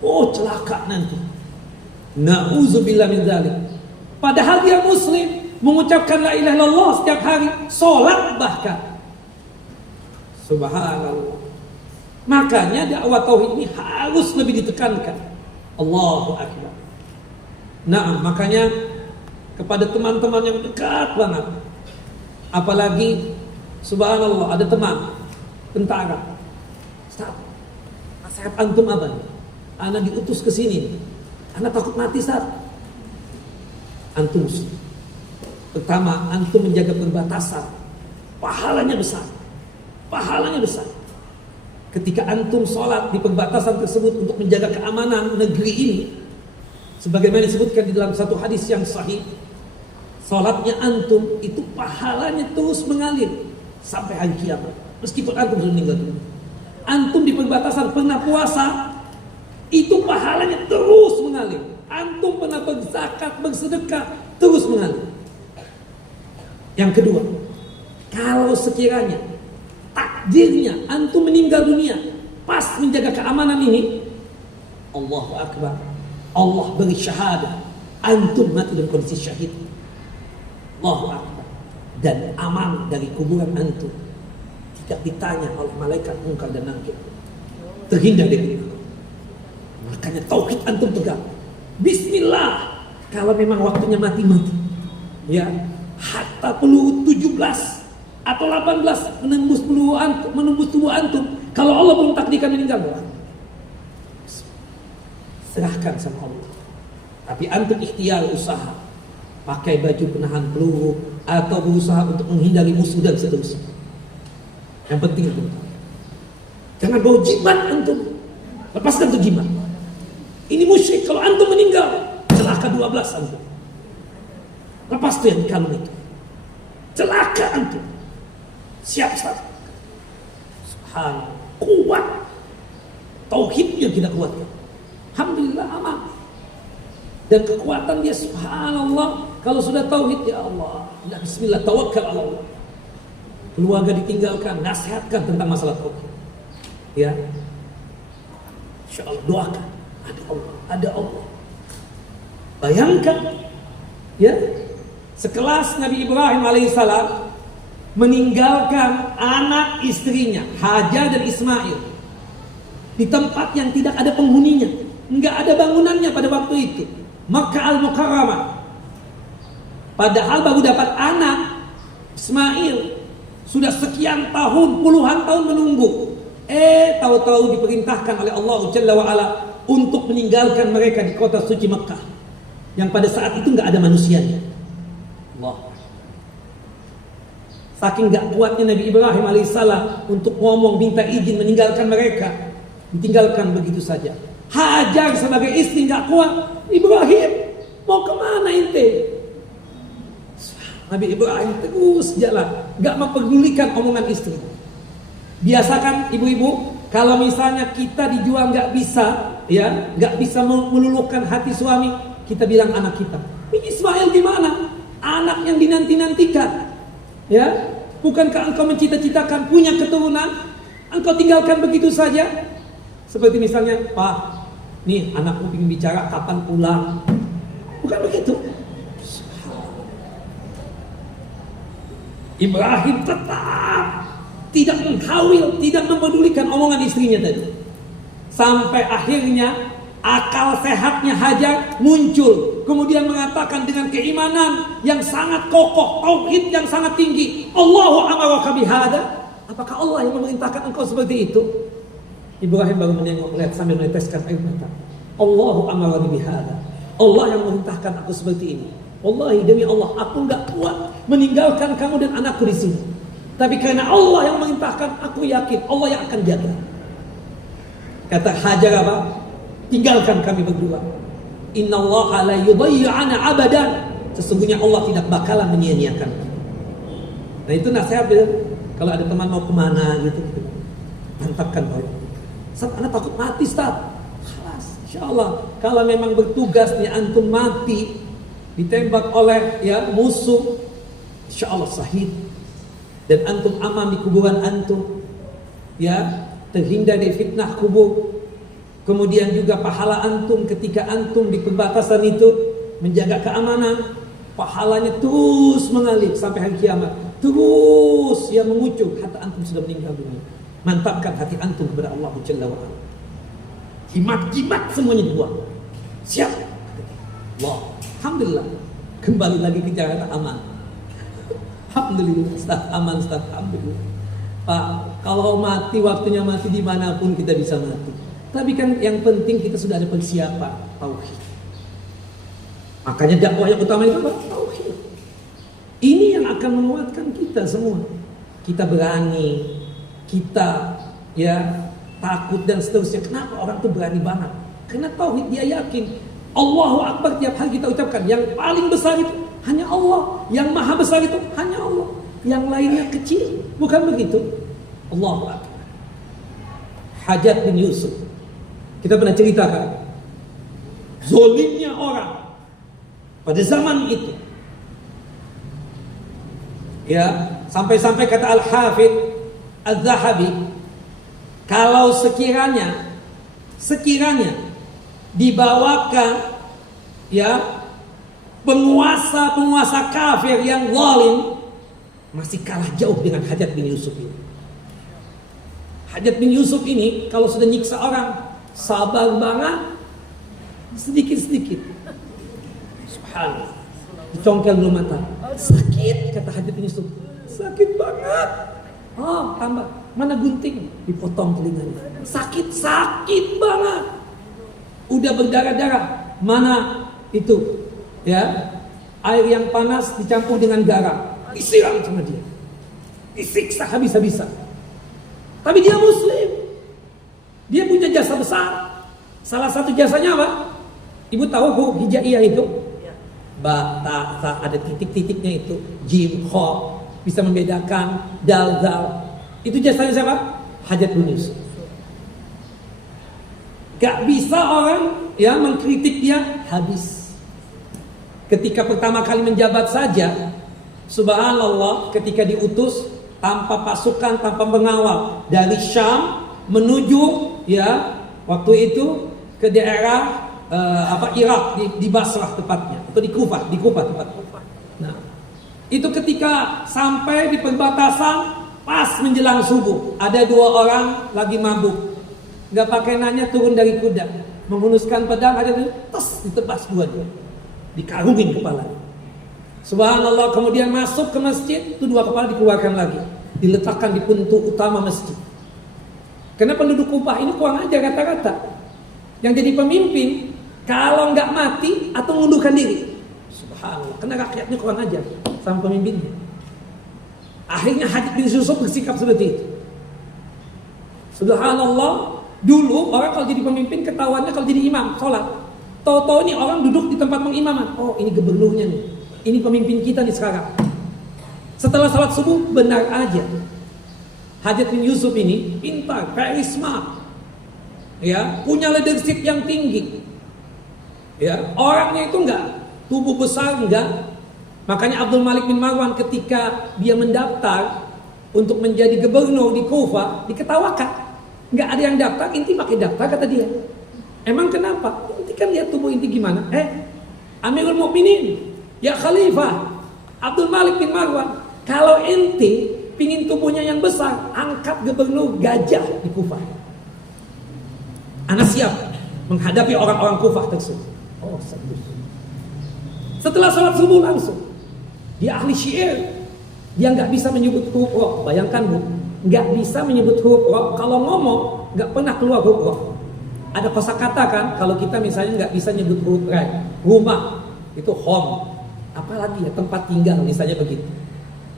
Oh celaka nanti. Na'udzubillah min dzalik. Padahal dia muslim, mengucapkan la ilaha illallah setiap hari, sholat bahkan. Subhanallah. Makanya dakwah tauhid ini harus lebih ditekankan. Allahu akbar. Nah, makanya kepada teman-teman yang dekat banget, apalagi subhanallah ada teman tentara. Ustaz, nasihat antum apa? Ana diutus ke sini. Ana takut mati, Ustaz. Antum pertama, antum menjaga perbatasan. Pahalanya besar. Pahalanya besar. Ketika antum sholat di perbatasan tersebut untuk menjaga keamanan negeri ini, sebagaimana disebutkan di dalam satu hadis yang sahih, sholatnya antum itu pahalanya terus mengalir sampai hari kiamat, meskipun antum sudah meninggal dunia. Antum di perbatasan pernah puasa, itu pahalanya terus mengalir. Antum pernah berzakat, bersedekah, terus mengalir. Yang kedua, kalau sekiranya takdirnya antum meninggal dunia pas menjaga keamanan ini, Allahu akbar, Allah beri syahadah, antum mati dalam kondisi syahid. Allahu akbar. Dan aman dari kuburan antum, tidak ditanya oleh malaikat munkar dan nakir, terhindar dari itu. Makanya tauhid antum pegang. Bismillah. Kalau memang waktunya mati, ya, hatta peluru 17 atau 18 menembus tubuh antum, kalau Allah belum takdirkan meninggal, serahkan sama Allah. Tapi antum ikhtiar, usaha, pakai baju penahan peluru atau berusaha untuk menghindari musuh dan seterusnya. Yang penting itu, jangan bawa jimat antum, lepaskan tuh jimat. Ini musyrik, kalau antum meninggal celaka 12 antum. Lepas tuh yang di kalung itu, celaka antum. Siap Ustaz. Subhanallah, kuat. Tauhid yang kita kuatkan, alhamdulillah aman. Dan kekuatan dia subhanallah, kalau sudah tauhid, ya Allah, bismillah, tawakkal Allah. Keluarga ditinggalkan, nasihatkan tentang masalah tauhid. Ya, insyaallah doakan, ada Allah, ada Allah. Bayangkan, ya, sekelas Nabi Ibrahim alaihissalam meninggalkan anak istrinya Hajar dan Ismail di tempat yang tidak ada penghuninya, nggak ada bangunannya pada waktu itu, Makkah Al-Mukarramah. Padahal baru dapat anak Ismail, sudah sekian tahun, puluhan tahun menunggu. Tahu-tahu diperintahkan oleh Allah Jalla wa Ala untuk meninggalkan mereka di kota suci Makkah yang pada saat itu nggak ada manusianya. Allah. Saking gak kuatnya Nabi Ibrahim alaihissalam untuk ngomong, minta izin meninggalkan mereka, ditinggalkan begitu saja. Hajar sebagai istri gak kuat. Ibrahim, mau kemana ente? Nabi Ibrahim terus jalan, gak mempedulikan omongan istri. Biasakan ibu-ibu, kalau misalnya kita dijual gak bisa, ya, gak bisa meluluhkan hati suami, kita bilang anak kita, Ismail gimana? Anak yang dinanti-nantikan. Ya, bukankah engkau mencita-citakan punya keturunan? Engkau tinggalkan begitu saja? Seperti misalnya, Pak, nih anakku ingin bicara kapan pulang. Bukan begitu. Ibrahim tetap tidak menghawil, tidak mempedulikan omongan istrinya tadi. Sampai akhirnya akal sehatnya Hajar muncul, kemudian mengatakan dengan keimanan yang sangat kokoh, tauhid yang sangat tinggi, Allahu amaraka bihada. Apakah Allah yang memerintahkan engkau seperti itu? Ibrahim baru menengok, melihat sambil meneteskan air mata. Allahu amarani bihada. Allah yang memerintahkan aku seperti ini. Wallahi demi Allah, aku enggak kuat meninggalkan kamu dan anakku di sini. Tapi karena Allah yang memerintahkan, aku yakin Allah yang akan jaga. Kata Hajar apa? Tinggalkan kami berdua. Innallaha la yudayyi'ana abadan. Sesungguhnya Allah tidak bakalan menyia-nyiakan. Nah itu nasihat ya. Kalau ada teman mau kemana gitu, mantapkan baik. Ustaz, anak takut mati, Ustaz. Khalas, insyaallah. Kalau memang bertugasnya antum mati, ditembak oleh ya musuh, insyaallah syahid. Dan antum aman di kuburan antum. Ya, terhindar dari fitnah kubur. Kemudian juga pahala antum ketika antum di perbatasan itu menjaga keamanan, pahalanya terus mengalir sampai hari kiamat, terus ya mengucur hatta antum sudah meninggal dunia. Mantapkan hati antum kepada Allah Jalla wa Ala. Jimat-jimat semuanya dibuang. Siap. Allah. Alhamdulillah. Kembali lagi ke Jakarta aman. Alhamdulillah, Ustaz, aman Ustaz, alhamdulillah. Pak, kalau mati waktunya mati dimanapun kita bisa mati. Tapi kan yang penting kita sudah ada persiapan tauhid. Makanya dakwah yang utama itu apa? Tauhid. Ini yang akan menguatkan kita semua. Kita berani, kita ya takut dan seterusnya. Kenapa orang tuh berani banget? Karena tauhid dia yakin. Allahu Akbar tiap hari kita ucapkan. Yang paling besar itu hanya Allah. Yang maha besar itu hanya Allah. Yang lainnya kecil. Bukan begitu? Allahu Akbar. Hajat bin Yusuf. Kita pernah ceritakan zolimnya orang pada zaman itu. Ya, sampai-sampai kata Al-Hafidh Al-Zahabi, kalau sekiranya dibawakan ya penguasa kafir yang zalim, masih kalah jauh dengan Hajat bin Yusuf ini. Hajat bin Yusuf ini kalau sudah nyiksa orang sabar banget, sedikit-sedikit. Subhanallah. Dicongkel dulu mata. Sakit, kata Hajat bin Yusuf. Sakit banget. Oh, tambah. Mana gunting? Dipotong telinganya. Sakit banget. Udah berdarah-darah. Mana itu? Ya, air yang panas dicampur dengan garam. Disiram sama dia. Disiksa habis-habisan. Tapi dia muslim. Dia punya jasa besar. Salah satu jasanya apa? Ibu tahu huruf hijaiyah itu? Ba, ta, ta, ada titik-titiknya itu. Jim, kha, bisa membedakan. Dal, zal. Itu jasanya siapa? Hajat bin Yusuf. Gak bisa orang ya mengkritik dia habis. Ketika pertama kali menjabat saja, subhanallah, ketika diutus tanpa pasukan, tanpa pengawal dari Syam menuju ya waktu itu ke daerah Irak di Basrah tepatnya atau di Kufah tepatnya. Nah, itu ketika sampai di perbatasan pas menjelang subuh, ada dua orang lagi mabuk, nggak pakai nanya turun dari kuda, menghunuskan pedang, ada ditebas dua-dua, dikarungin kepala. Subhanallah, kemudian masuk ke masjid, itu dua kepala dikeluarkan lagi, diletakkan di pintu utama masjid. Karena penduduk Kufah ini kurang aja rata-rata. Yang jadi pemimpin kalau nggak mati atau mengundurkan diri. Subhanallah, karena rakyatnya kurang aja sama pemimpinnya. Akhirnya Hajat bin Yusuf bersikap seperti itu. Subhanallah, dulu orang kalau jadi pemimpin ketahuannya kalau jadi imam sholat. Tahu-tahu ini orang duduk di tempat mengimaman. Oh, ini gubernurnya nih. Ini pemimpin kita nih sekarang. Setelah sholat subuh benar aja. Hajat bin Yusuf ini pintar, very smart, ya, punya leadership yang tinggi, ya, orangnya itu tubuh besar enggak. Makanya Abdul Malik bin Marwan ketika dia mendaftar untuk menjadi gubernur di Kufah diketawakan. Enggak ada yang daftar, inti pakai daftar kata dia. Emang kenapa? Inti kan lihat tubuh inti gimana? Amirul Mukminin, ya Khalifah Abdul Malik bin Marwan, kalau inti pingin tubuhnya yang besar, angkat gubernur gajah di Kufah. Ana siap menghadapi orang-orang Kufah tersebut. Oh, setelah sholat subuh langsung, dia ahli syair, dia nggak bisa menyebut huruf roh. Bayangkan bu, nggak bisa menyebut huruf roh. Kalau ngomong nggak pernah keluar huruf roh. Ada kosakata kan, kalau kita misalnya nggak bisa nyebut huruf rai, rumah itu home, apalagi ya tempat tinggal misalnya begitu.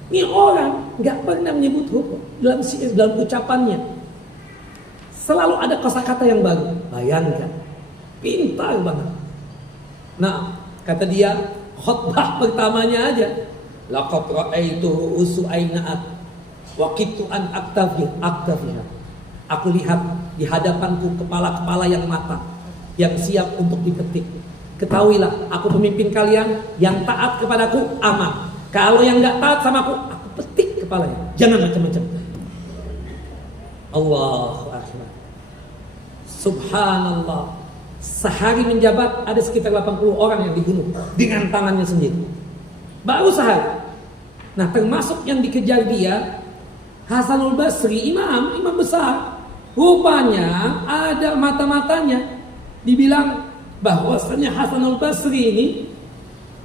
Ini orang nggak pernah menyebut huruf dalam syair, dalam ucapannya. Selalu ada kosakata yang baru. Bayangkan, pintar banget. Nah, kata dia, khutbah pertamanya aja, laqad ra'aitu usu'aina'at wa qittu an aktafiha. Aku lihat di hadapanku kepala-kepala yang matang, yang siap untuk dipetik. Ketahuilah, aku pemimpin kalian, yang taat kepadaku aman. Kalau yang nggak taat sama aku petik kepalanya. Jangan macam-macam. Allahu Akbar. Subhanallah. Sehari menjabat ada sekitar 80 orang yang dibunuh dengan tangannya sendiri. Baru sehari. Nah, termasuk yang dikejar dia Hasanul Basri, imam besar. Rupanya ada mata-matanya. Dibilang bahwasanya Hasanul Basri ini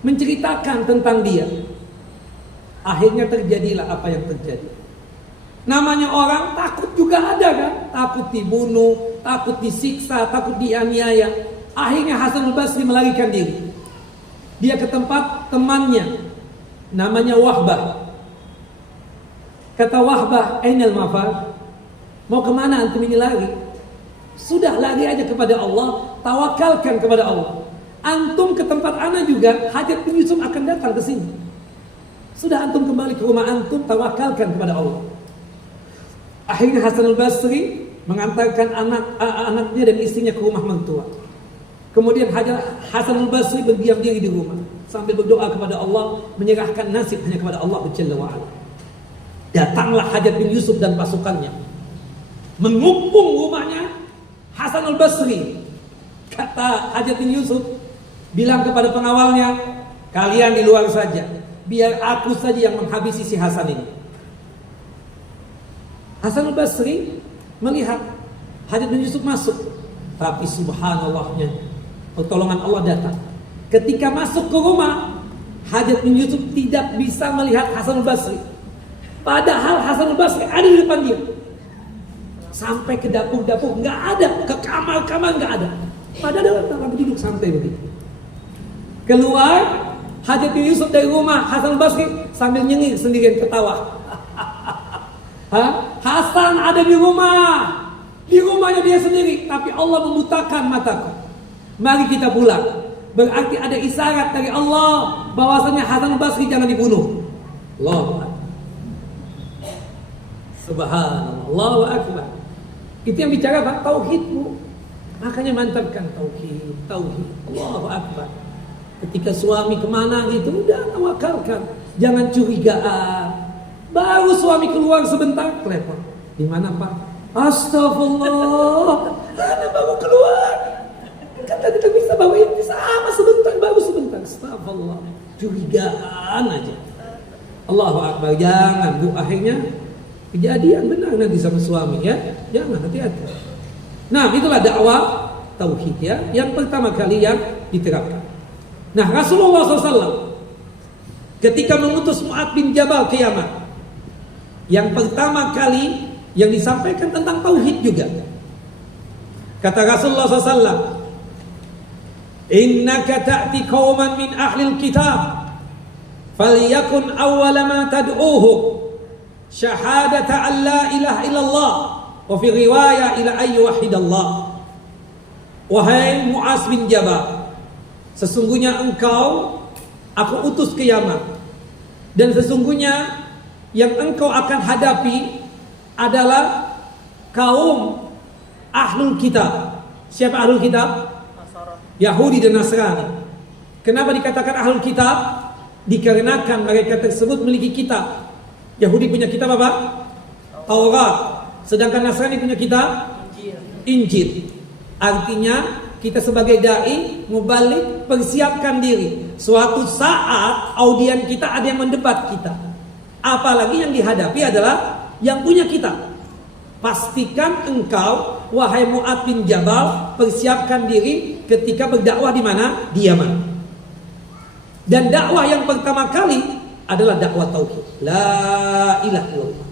menceritakan tentang dia. Akhirnya terjadilah apa yang terjadi. Namanya orang takut juga ada kan? Takut dibunuh, takut disiksa, takut dianiaya. Akhirnya Hasanul Basri melarikan diri. Dia ke tempat temannya, namanya Wahbah. Kata Wahbah, "Ainal mafar?" Mau kemana antum ini lari? Sudah lari aja kepada Allah, tawakalkan kepada Allah. Antum ke tempat ana juga, hajat bin Yusuf akan datang ke sini. Sudah antum kembali ke rumah antum, tawakalkan kepada Allah. Akhirnya Hasanul Basri mengantarkan anak-anaknya dan istrinya ke rumah mertua. Kemudian Hasanul Basri berdiam diri di rumah sambil berdoa kepada Allah, menyerahkan nasib hanya kepada Allah Jalla wa Ala. Datanglah Hajat bin Yusuf dan pasukannya, mengepung rumahnya Hasanul Basri. Kata Hajat bin Yusuf, bilang kepada pengawalnya, kalian di luar saja, biar aku saja yang menghabisi si Hasan ini. Hasanul Basri melihat Hajat bin Yusuf masuk, tapi subhanallahnya pertolongan Allah datang. Ketika masuk ke rumah, Hajat bin Yusuf tidak bisa melihat Hasanul Basri, padahal Hasanul Basri ada di depan dia. Sampai ke dapur-dapur nggak ada, ke kamar-kamar nggak ada, padahal dalam duduk santai begitu. Keluar Hajat bin Yusuf dari rumah Hasanul Basri sambil nyengir sendirian ketawa. Hasan ada di rumahnya dia sendiri, tapi Allah membutakan mataku. Mari kita pulang. Berarti ada isyarat dari Allah bahwasanya Hasan Basri jangan dibunuh. Allahu Akbar. Subhanallah, Allahu Akbar. Itu yang bicara apa? Tauhidmu. Makanya mantapkan tauhid. Allahu Akbar. Ketika suami kemana gitu, udah tawakalkan. Jangan curigaan. Baru suami keluar sebentar, telepon. Di mana Pak? Astagfirullah, Ana baru keluar. Kan tadi kita bisa bawa ini sama sebentar, baru sebentar. Astagfirullah, curigaan aja. Allahu Akbar, jangan bu. Akhirnya kejadian benar nanti sama suami ya. Jangan, hati-hati. Nah, itulah dakwah tauhid ya. Yang pertama kali yang diterapkan. Nah, Rasulullah SAW ketika mengutus Mu'adz bin Jabal ke Yaman, yang pertama kali yang disampaikan tentang tauhid juga. Kata Rasulullah SAW, "Innaka ta'ti qauman min ahlil kitab, falyakun awwala ma tad'uhum syahadata an la ilaha illallah wa fi riwayah ila ay wahidallah." Wahai Mu'adz bin Jabal, sesungguhnya engkau aku utus ke Yaman, dan sesungguhnya yang engkau akan hadapi adalah kaum ahlul kitab. Siapa ahlul kitab? Nasara. Yahudi dan Nasrani. Kenapa dikatakan ahlul kitab? Dikarenakan mereka tersebut memiliki kitab. Yahudi punya kitab apa? Taurat. Sedangkan Nasrani punya kitab Injil. Artinya kita sebagai dai, mubalik, persiapkan diri. Suatu saat audien kita ada yang mendebat kita. Apalagi yang dihadapi adalah yang punya kitab. Pastikan engkau, wahai Mu'adz bin Jabal, persiapkan diri ketika berdakwah di mana? Di Yaman. Dan dakwah yang pertama kali adalah dakwah tauhid. La ilaha illallah.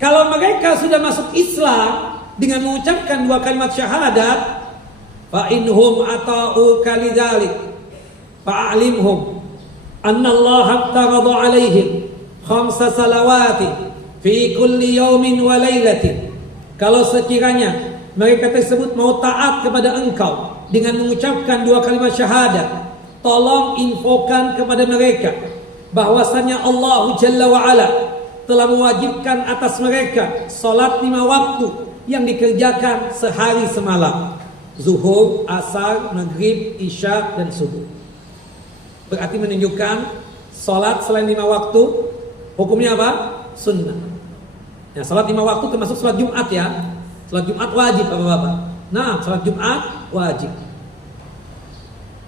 Kalau mereka sudah masuk Islam dengan mengucapkan 2 kalimat syahadat, fa inhum ata'uka lidzalik fa'alimhum anna Allah aftarada 'alaihim 5 salawati fi kulli yawmin wa lailatin. Kalau sekiranya mereka tersebut mau taat kepada engkau dengan mengucapkan 2 kalimat syahadat, tolong infokan kepada mereka bahwasanya Allah Jalla wa Ala telah mewajibkan atas mereka salat 5 waktu yang dikerjakan sehari semalam. Zuhur, asar, maghrib, isya, dan subuh. Berarti menunjukkan salat selain 5 waktu hukumnya apa? Sunnah. Ya, salat 5 waktu termasuk salat Jumat ya. Salat Jumat wajib Bapak-bapak. Nah, salat Jumat wajib.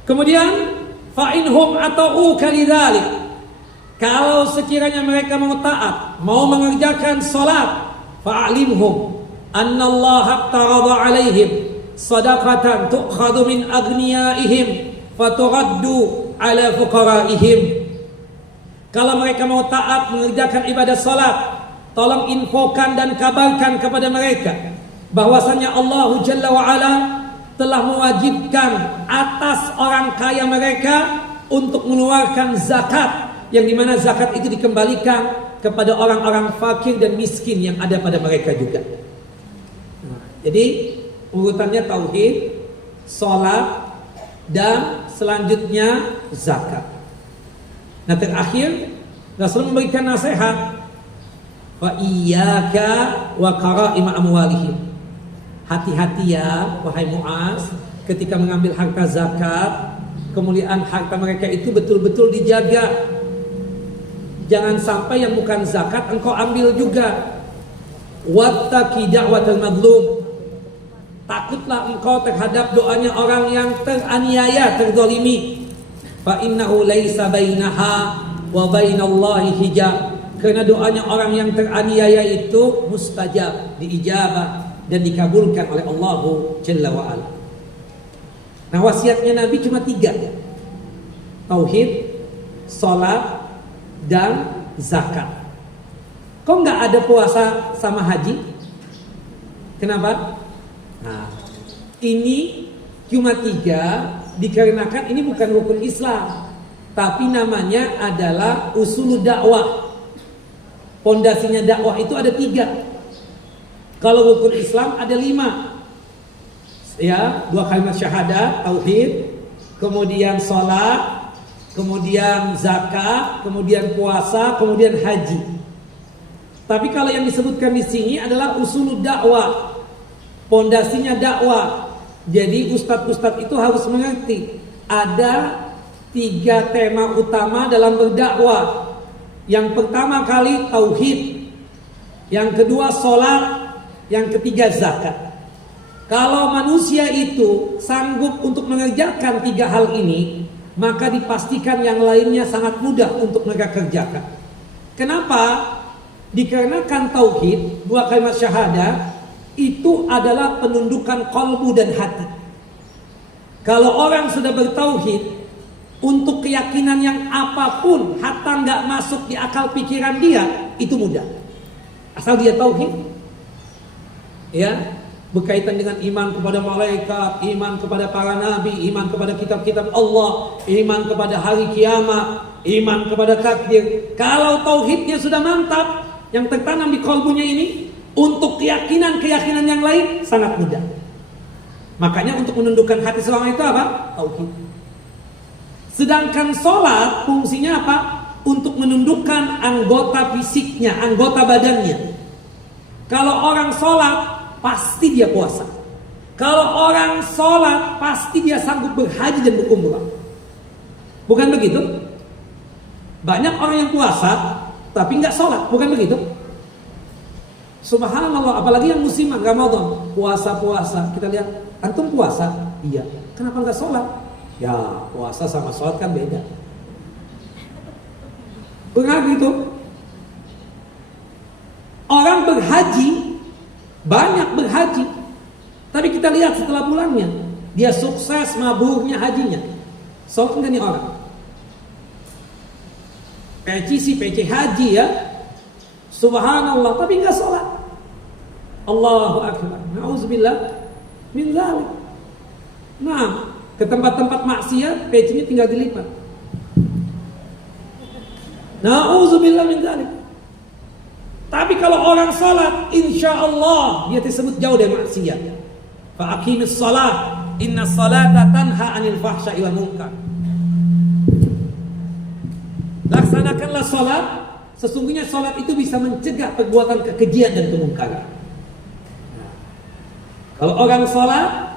Kemudian fa inhum ata'u kalidzalik. Kalau sekiranya mereka mau taat, mau mengerjakan salat, fa'alimhum annallaha aftarada 'alaihim shadaqatan tu'khadhu min aghniyaihim faturaddu 'ala fuqaraihim. Kalau mereka mau taat mengerjakan ibadah salat, tolong infokan dan kabarkan kepada mereka bahwasanya Allah Jalla wa Ala telah mewajibkan atas orang kaya mereka untuk mengeluarkan zakat, yang dimana zakat itu dikembalikan kepada orang-orang fakir dan miskin yang ada pada mereka juga. Nah, jadi urutannya tauhid, salat, dan selanjutnya zakat. Nah, terakhir Rasul memberikan nasihat, fa iyyaka wa qara'ima amwalihim. Hati-hati ya wahai Mu'adz, ketika mengambil harta zakat, kemuliaan harta mereka itu betul-betul dijaga. Jangan sampai yang bukan zakat engkau ambil juga. Wattaqi da'watal mazlum. Takutlah engkau terhadap doanya orang yang teraniaya, terzalimi. Fa innahu laisa bainaha wa bainallahi hijab. Karena doanya orang yang teraniaya itu mustajab, diijabah dan dikabulkan oleh Allah Jalla wa Ala. Nah, wasiatnya Nabi cuma 3. Tauhid, salat, dan zakat. Kok nggak ada puasa sama haji? Kenapa? Nah, ini cuma 3 dikarenakan ini bukan rukun Islam, tapi namanya adalah usul dakwah. Pondasinya dakwah itu ada 3. Kalau rukun Islam ada 5. Ya, 2 kalimat syahadat, tauhid, kemudian salat, kemudian zakat, kemudian puasa, kemudian haji. Tapi kalau yang disebutkan di sini adalah usul dakwah, pondasinya dakwah. Jadi ustadz-ustadz itu harus mengerti ada 3 tema utama dalam berdakwah. Yang pertama kali tauhid, yang kedua salat, yang ketiga zakat. Kalau manusia itu sanggup untuk mengerjakan 3 hal ini, maka dipastikan yang lainnya sangat mudah untuk mereka kerjakan. Kenapa? Dikarenakan tauhid, 2 kalimat syahadat, itu adalah penundukan kalbu dan hati. Kalau orang sudah bertauhid, untuk keyakinan yang apapun, hatta nggak masuk di akal pikiran dia, itu mudah. Asal dia tauhid, ya, berkaitan dengan iman kepada malaikat, iman kepada para nabi, iman kepada kitab-kitab Allah, iman kepada hari kiamat, iman kepada takdir. Kalau tauhidnya sudah mantap, yang tertanam di kalbunya ini, untuk keyakinan-keyakinan yang lain sangat mudah. Makanya untuk menundukkan hati seorang itu apa? Tauhid. Sedangkan sholat fungsinya apa? Untuk menundukkan anggota fisiknya, anggota badannya. Kalau orang sholat, pasti dia puasa. Kalau orang sholat pasti dia sanggup berhaji dan berumrah. Bukan begitu? Banyak orang yang puasa tapi nggak sholat, bukan begitu? Subhanallah, apalagi yang musiman Ramadan, puasa. Kita lihat, antum puasa? Iya. Kenapa nggak sholat? Ya, puasa sama sholat kan beda. Benar gitu? Orang berhaji, banyak berhaji, tapi kita lihat setelah pulangnya, dia sukses mabrurnya hajinya. Sholat nggak nih orang? PC haji ya, subhanallah, tapi nggak sholat. Allahu akbar, na'udzubillah min dzalik. Nah, ke tempat-tempat maksiat, PC-nya tinggal dilipat. Na'udzubillah min dzalik. Tapi kalau orang sholat, insya Allah dia tersebut jauh dari maksiat. Fa aqimis shalah, inna salata tanha anil fahsya'i wal munkar. Laksanakanlah sholat, sesungguhnya sholat itu bisa mencegah perbuatan kekejian dan kemungkaran. Kalau orang sholat,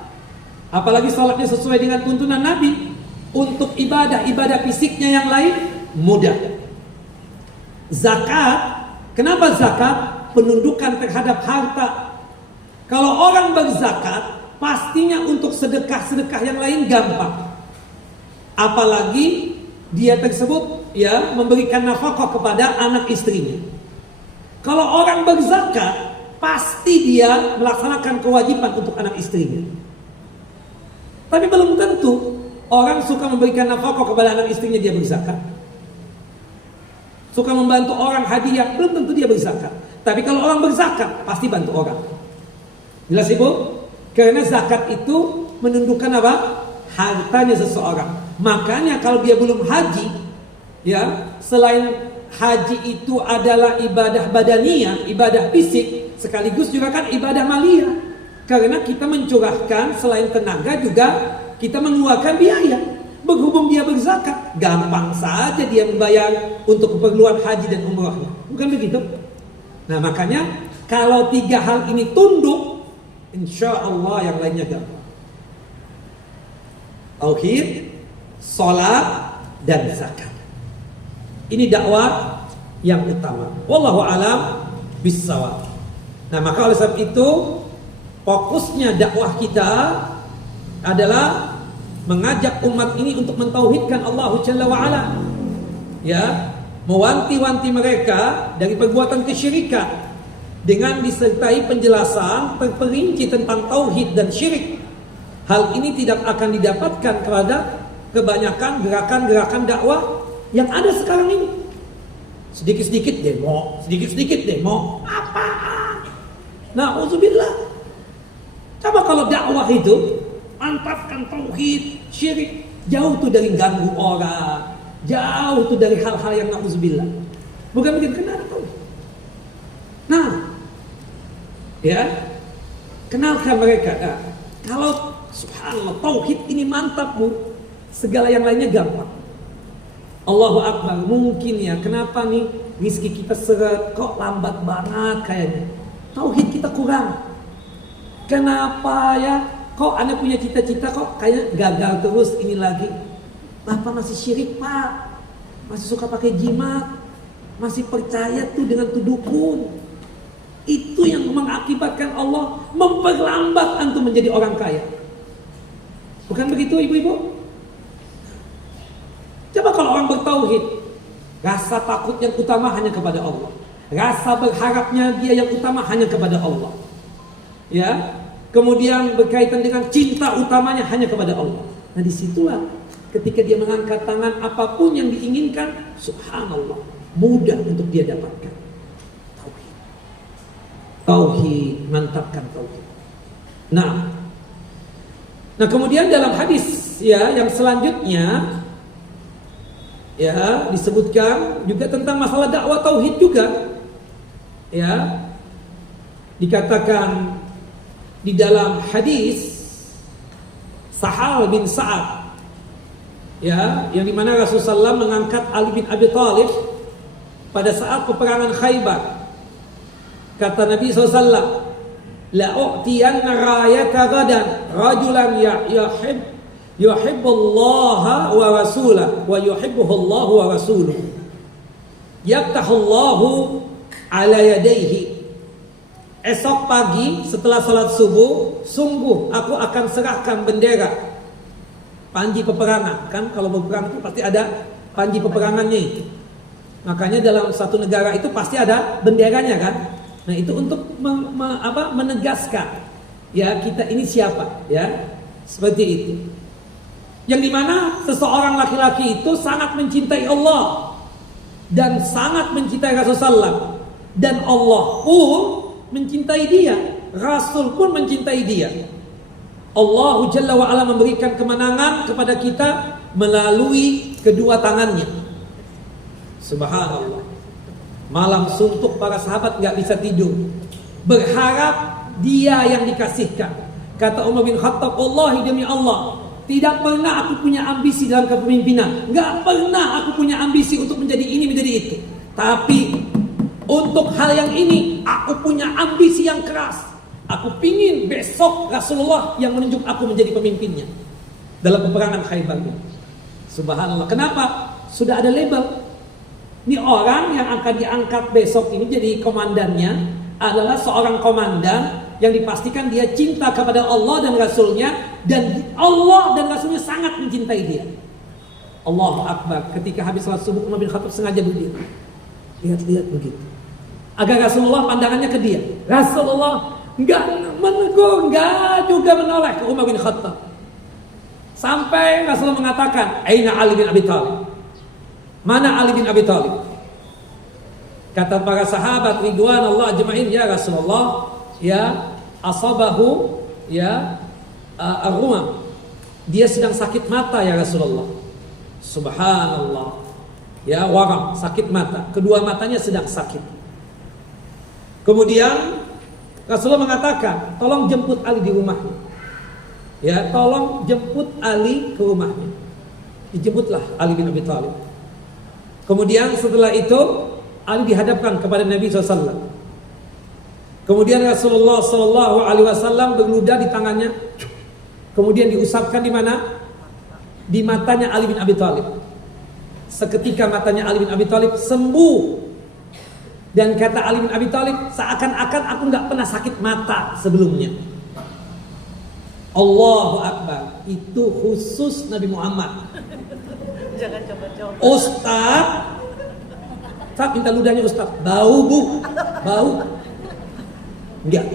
apalagi sholatnya sesuai dengan tuntunan Nabi, untuk ibadah fisiknya yang lain mudah. Zakat, kenapa zakat? Penundukan terhadap harta. Kalau orang berzakat, pastinya untuk sedekah yang lain gampang. Apalagi dia tersebut ya memberikan nafkah kepada anak istrinya. Kalau orang berzakat, pasti dia melaksanakan kewajiban untuk anak istrinya. Tapi belum tentu orang suka memberikan nafkah kepada anak istrinya dia berzakat. Suka membantu orang hadiah, belum tentu dia berzakat. Tapi kalau orang berzakat, pasti bantu orang. Jelas Ibu? Karena zakat itu menunjukkan apa? Hartanya seseorang. Makanya kalau dia belum haji, ya, selain haji itu adalah ibadah badaniyah, ibadah fisik, sekaligus juga kan ibadah maliyah. Karena kita mencurahkan selain tenaga juga kita mengeluarkan biaya. Berhubung dia berzakat, gampang saja dia membayar untuk keperluan haji dan umrahnya. Bukan begitu? Nah makanya kalau tiga hal ini tunduk, insya Allah yang lainnya gampang. Tauhid, sholat, dan zakat. Ini dakwah yang utama. Wallahu a'lam bissawab. Nah maka oleh sebab itu fokusnya dakwah kita adalah mengajak umat ini untuk mentauhidkan Allah Jalla wa'ala, ya, mewanti-wanti mereka dari perbuatan kesyirikan dengan disertai penjelasan terperinci tentang tauhid dan syirik. Hal ini tidak akan didapatkan kepada kebanyakan gerakan-gerakan dakwah yang ada sekarang ini. Sedikit-sedikit demo, apaan? Na'udzubillah. Coba kalau dakwah itu mantapkan tauhid, syirik, jauh tuh dari ganggu orang, jauh tuh dari hal-hal yang na'udzubillah. Bukan begitu, kenal tauhid. Nah, ya, kenalkan mereka. Nah, kalau subhanallah tauhid ini mantap Bu, segala yang lainnya gampang. Allahu Akbar. Mungkin ya, kenapa nih rezeki kita seret, kok lambat banget kayaknya. Tauhid kita kurang. Kenapa ya? Kok Anda punya cita-cita kok kayak gagal terus ini lagi? Bapak masih syirik Pak, masih suka pakai jimat, masih percaya tuh dengan dukun. Itu yang mengakibatkan Allah memperlambat antum menjadi orang kaya. Bukan begitu ibu-ibu? Coba kalau orang bertauhid, rasa takut yang utama hanya kepada Allah, rasa berharapnya dia yang utama hanya kepada Allah, ya. Kemudian berkaitan dengan cinta utamanya hanya kepada Allah. Nah disitulah ketika dia mengangkat tangan, apapun yang diinginkan, subhanallah, mudah untuk dia dapatkan. Tauhid, mantapkan tauhid. Nah kemudian dalam hadis ya yang selanjutnya ya disebutkan juga tentang masalah dakwah tauhid juga. Ya, dikatakan di dalam hadis Sahal bin Sa'ad, ya, yang dimana Rasulullah SAW mengangkat Ali bin Abi Thalib pada saat peperangan Khaybar. Kata Nabi SAW, la u'tiyanna rayata gadan rajulan yuhibbullaha wa rasulahu wa yuhibbuhullahu wa rasuluhu yaftahullahu ala yadayhi. Esok pagi setelah salat subuh, sungguh aku akan serahkan bendera panji peperangan. Kan kalau berperang itu pasti ada panji peperangannya itu. Makanya dalam satu negara itu pasti ada benderanya kan. Nah itu untuk menegaskan ya kita ini siapa ya, seperti itu. Yang dimana seseorang laki-laki itu sangat mencintai Allah dan sangat mencintai Rasulullah, dan Allah pun mencintai dia, Rasul pun mencintai dia. Allah Jalla wa Ala memberikan kemenangan kepada kita melalui kedua tangannya. Subhanallah. Malam suntuk para sahabat gak bisa tidur, berharap dia yang dikasihkan. Kata Umar bin Khattab, wallahi demi Allah, tidak pernah aku punya ambisi dalam kepemimpinan, gak pernah aku punya ambisi untuk menjadi ini menjadi itu. Tapi untuk hal yang ini aku punya ambisi yang keras. Aku pingin besok Rasulullah yang menunjuk aku menjadi pemimpinnya dalam peperangan Khaybar. Subhanallah. Kenapa? Sudah ada label. Ini orang yang akan diangkat besok ini jadi komandannya adalah seorang komandan yang dipastikan dia cinta kepada Allah dan Rasulnya, dan Allah dan Rasulnya sangat mencintai dia. Allahu Akbar. Ketika habis salat subuh, Umar bin Khattab sengaja berdiri, lihat-lihat begitu, agar Rasulullah pandangannya ke dia. Rasulullah enggak menegur, enggak juga menoleh ke Umar bin Khattab, sampai Rasulullah mengatakan, "Aina Ali bin Abi Thalib?" Mana Ali bin Abi Thalib? Kata para sahabat ridwanullah ajma'in, ya Rasulullah, ya asabahu ya ar-rumam, dia sedang sakit mata ya Rasulullah. Subhanallah. Ya, waram, sakit mata, kedua matanya sedang sakit. Kemudian Rasulullah mengatakan, tolong jemput Ali di rumahnya. Ya, tolong jemput Ali ke rumahnya. Dijemputlah Ali bin Abi Thalib. Kemudian setelah itu Ali dihadapkan kepada Nabi SAW. Kemudian Rasulullah SAW berludah di tangannya. Kemudian diusapkan di mana? Di matanya Ali bin Abi Thalib. Seketika matanya Ali bin Abi Thalib sembuh. Dan kata Ali bin Abi Thalib, seakan-akan aku gak pernah sakit mata sebelumnya. Allahu Akbar. Itu khusus Nabi Muhammad. Jangan coba-coba. Ustaz minta ludahnya Ustaz. Bau bu, bau. Enggak.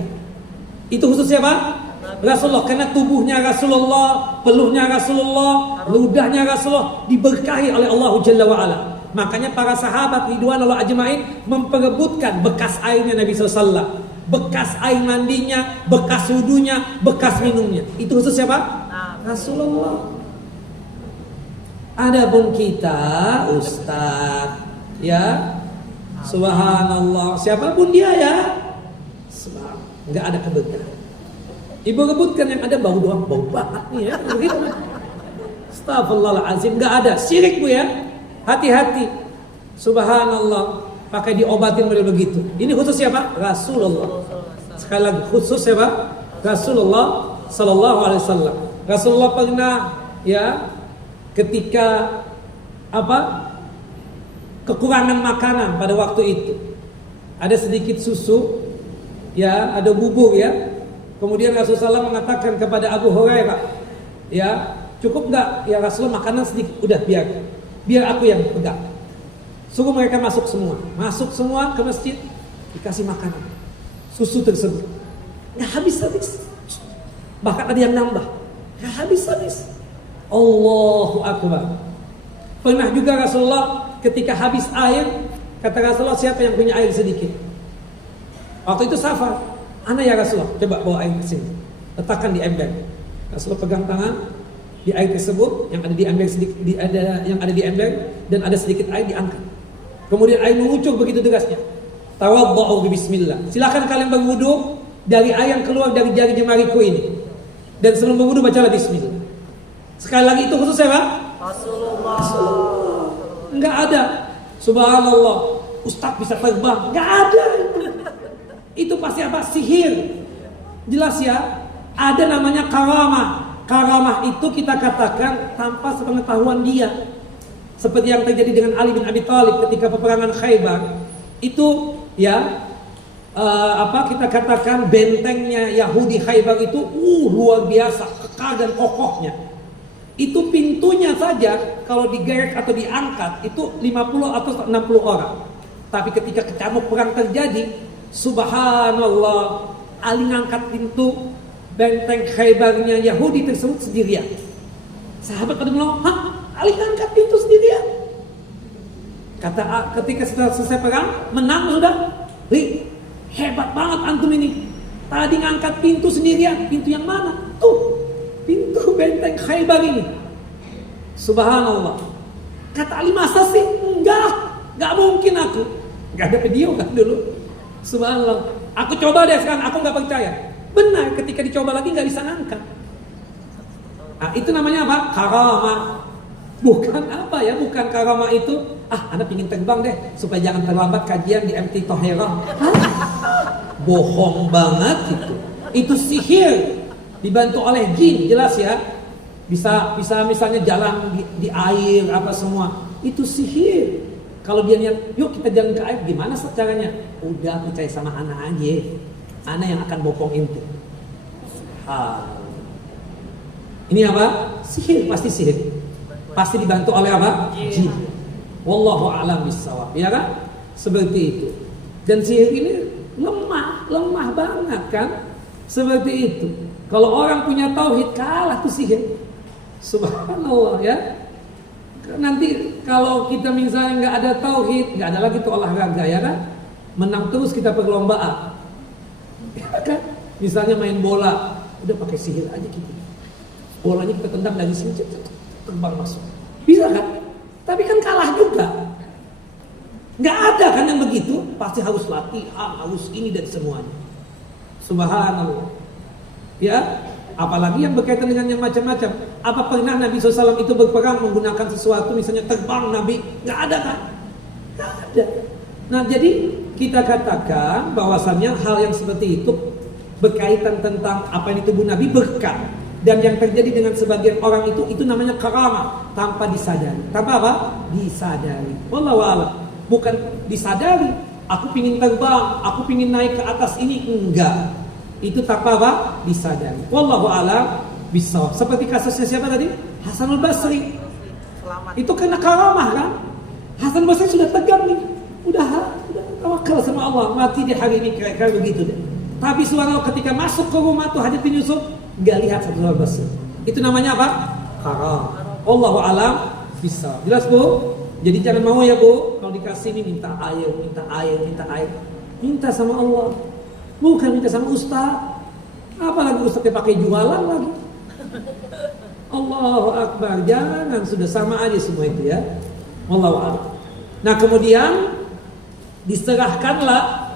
Itu khusus siapa? Rasulullah. Karena tubuhnya Rasulullah, peluhnya Rasulullah, ludahnya Rasulullah diberkahi oleh Allah Jalla wa Ala. Makanya para sahabat ridwanullah ajma'in memperebutkan bekas airnya Nabi SAW, bekas air mandinya, bekas wudunya, bekas minumnya. Itu khusus siapa? Rasulullah. Adapun kita Ustaz, ya subhanallah, siapapun dia ya, nggak ada keberkahan. Ibu rebutkan yang ada bau doang, bau banget nih ya, begitu. Astagfirullahaladzim, nggak ada syirik bu ya, hati-hati. Subhanallah, pakai diobatin model begitu. Ini khusus siapa? Rasulullah. Sekali lagi khusus siapa? Rasulullah Sallallahu Alaihi Wasallam. Rasulullah pernah ya ketika kekurangan makanan pada waktu itu, ada sedikit susu ya, ada bubur ya. Kemudian Rasulullah mengatakan kepada Abu Hurairah, ya cukup enggak ya Rasulullah, makanan sedikit, udah biar aku yang pegang. Suruh mereka masuk semua ke masjid, dikasih makanan susu tersebut, nggak habis, bahkan ada yang nambah, nggak habis. Allahu Akbar. Pernah juga Rasulullah ketika habis air, kata Rasulullah, siapa yang punya air sedikit? Waktu itu Safar, ana ya Rasulullah, coba bawa air ke sini, letakkan di ember. Rasulullah pegang tangan di air tersebut, yang ada di ember sedikit, yang ada di ember, dan ada sedikit air diangkat. Kemudian air mengucur begitu derasnya. Tawaddu bismillah. Silakan kalian berwudu dari air yang keluar dari jari jemariku ini. Dan sebelum berwudu bacalah bismillah. Sekali lagi itu khusus siapa? Rasulullah. Enggak ada. Subhanallah, Ustaz bisa terbang. Enggak ada. Itu pasti apa? Sihir. Jelas ya? Ada namanya karamah. Karamah itu kita katakan tanpa sepengetahuan dia. Seperti yang terjadi dengan Ali bin Abi Thalib ketika peperangan Khaybar. Itu ya kita katakan bentengnya Yahudi Khaybar itu luar biasa, kekal dan kokohnya. Itu pintunya saja kalau digerek atau diangkat itu 50 atau 60 orang. Tapi ketika kecamuk perang terjadi, subhanallah, Ali ngangkat pintu benteng Khaybarnya Yahudi tersebut sendirian. Sahabat pada bilang, "Hah? Ali ngangkat pintu sendirian?" Kata ketika setelah selesai perang, menang sudah. Hebat banget antum ini. Tadi ngangkat pintu sendirian. Pintu yang mana? Tuh, pintu benteng Khaybar ini. Subhanallah. Kata Ali, "Masa sih?" Enggak mungkin aku. Enggak ada video kan dulu. Subhanallah. Aku coba deh sekarang, aku enggak percaya. Benar, ketika dicoba lagi enggak bisa ngangkat. Nah, itu namanya apa? Karamah. Bukan apa ya, bukan karamah itu. Anda pingin terbang deh supaya jangan terlambat kajian di MT Tohera. Bohong banget itu. Itu sihir dibantu oleh jin, jelas ya. Bisa misalnya jalan di air apa semua. Itu sihir. Kalau dia niat, yuk kita jalan ke air, gimana caranya? Udah percaya sama anak aja. Anak yang akan bopong itu. Ini apa? Sihir, pasti sihir. Pasti dibantu oleh apa? Jin. Wallahu a'lam bissawab. Ya kan? Seperti itu. Dan sihir ini lemah banget kan? Seperti itu. Kalau orang punya tauhid kalah tuh sihir. Subhanallah ya. Nanti kalau kita misalnya nggak ada tauhid, nggak ada lagi tuh olahraga ya kan? Menang terus kita perlombaan. Ya kan? Misalnya main bola, udah pakai sihir aja gitu. Bolanya kita tendang dari sini, terbang masuk. Bisa kan? Tapi kan kalah juga. Nggak ada kan yang begitu. Pasti harus latihan, harus ini dan semuanya. Subhanallah. Ya, apalagi yang berkaitan dengan yang macam-macam. Apa pernah Nabi SAW itu berperang menggunakan sesuatu, misalnya terbang Nabi? Nggak ada kan? Nggak ada. Nah, jadi kita katakan bahwasannya hal yang seperti itu berkaitan tentang apa yang di tubuh Nabi berkah. Dan yang terjadi dengan sebagian orang itu namanya karamah tanpa disadari. Tanpa apa? Disadari. Wallahu a'lam. Bukan disadari. Aku pingin terbang, aku pingin naik ke atas ini, enggak. Itu tanpa apa? Disadari. Wallahu a'lam bissawab. Seperti kasusnya siapa tadi? Hasanul Basri. Selamat. Itu kena karamah kan? Hasan Basri sudah tegang nih. Udah tawakal sama Allah, mati di hari ini kira-kira begitu deh. Tapi subhanallah ketika masuk ke rumah tuh Hadrat bin Yusuf nggak lihat Hasanul Basri. Itu namanya apa? Karamah. Wallahu a'lam bissawab. Jelas Bu? Jadi jangan mau ya Bu, kalau dikasih ini minta air. Minta sama Allah. Bukan minta sama ustaz. Apalagi ustaznya pakai jualan lagi. Allahu Akbar. Jangan, sudah sama aja semua itu ya. Wallahu a'lam. Nah, kemudian diserahkanlah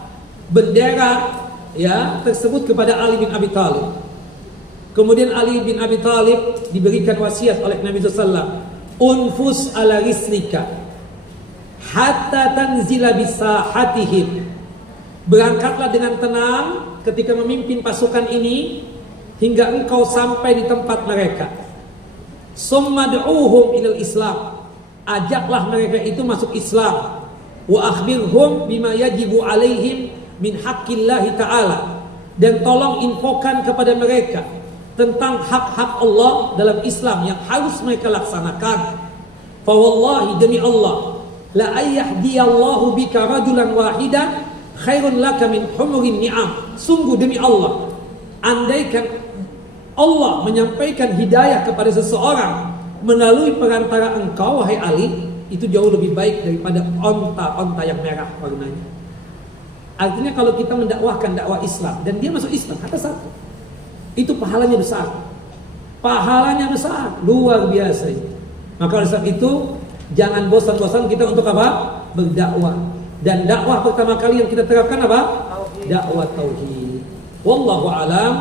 bendera ya tersebut kepada Ali bin Abi Thalib. Kemudian Ali bin Abi Thalib diberikan wasiat oleh Nabi SAW, unfus ala rislika hatta tanzila bisahatihim. Berangkatlah dengan tenang ketika memimpin pasukan ini hingga engkau sampai di tempat mereka. Summa du'uhum ilal Islam. Ajaklah mereka itu masuk Islam. Wa akhbirhum bima yajibu alaihim min haqqillahi ta'ala. Dan tolong infokan kepada mereka tentang hak-hak Allah dalam Islam yang harus mereka laksanakan. Fa wallahi, demi Allah, la ayyahdiyallahu bika rajulan wahidan khairun laka min humurin ni'am. Sungguh demi Allah, andaikan Allah menyampaikan hidayah kepada seseorang melalui perantara engkau wahai Ali, itu jauh lebih baik daripada onta-onta yang merah warnanya. Artinya kalau kita mendakwahkan dakwah Islam dan dia masuk Islam, kata satu, itu pahalanya besar. Pahalanya besar, luar biasa itu. Maka oleh sebab itu jangan bosan-bosan kita untuk apa? Berdakwah. Dan dakwah pertama kali yang kita terapkan apa? Dakwah tauhid. Wallahu a'lam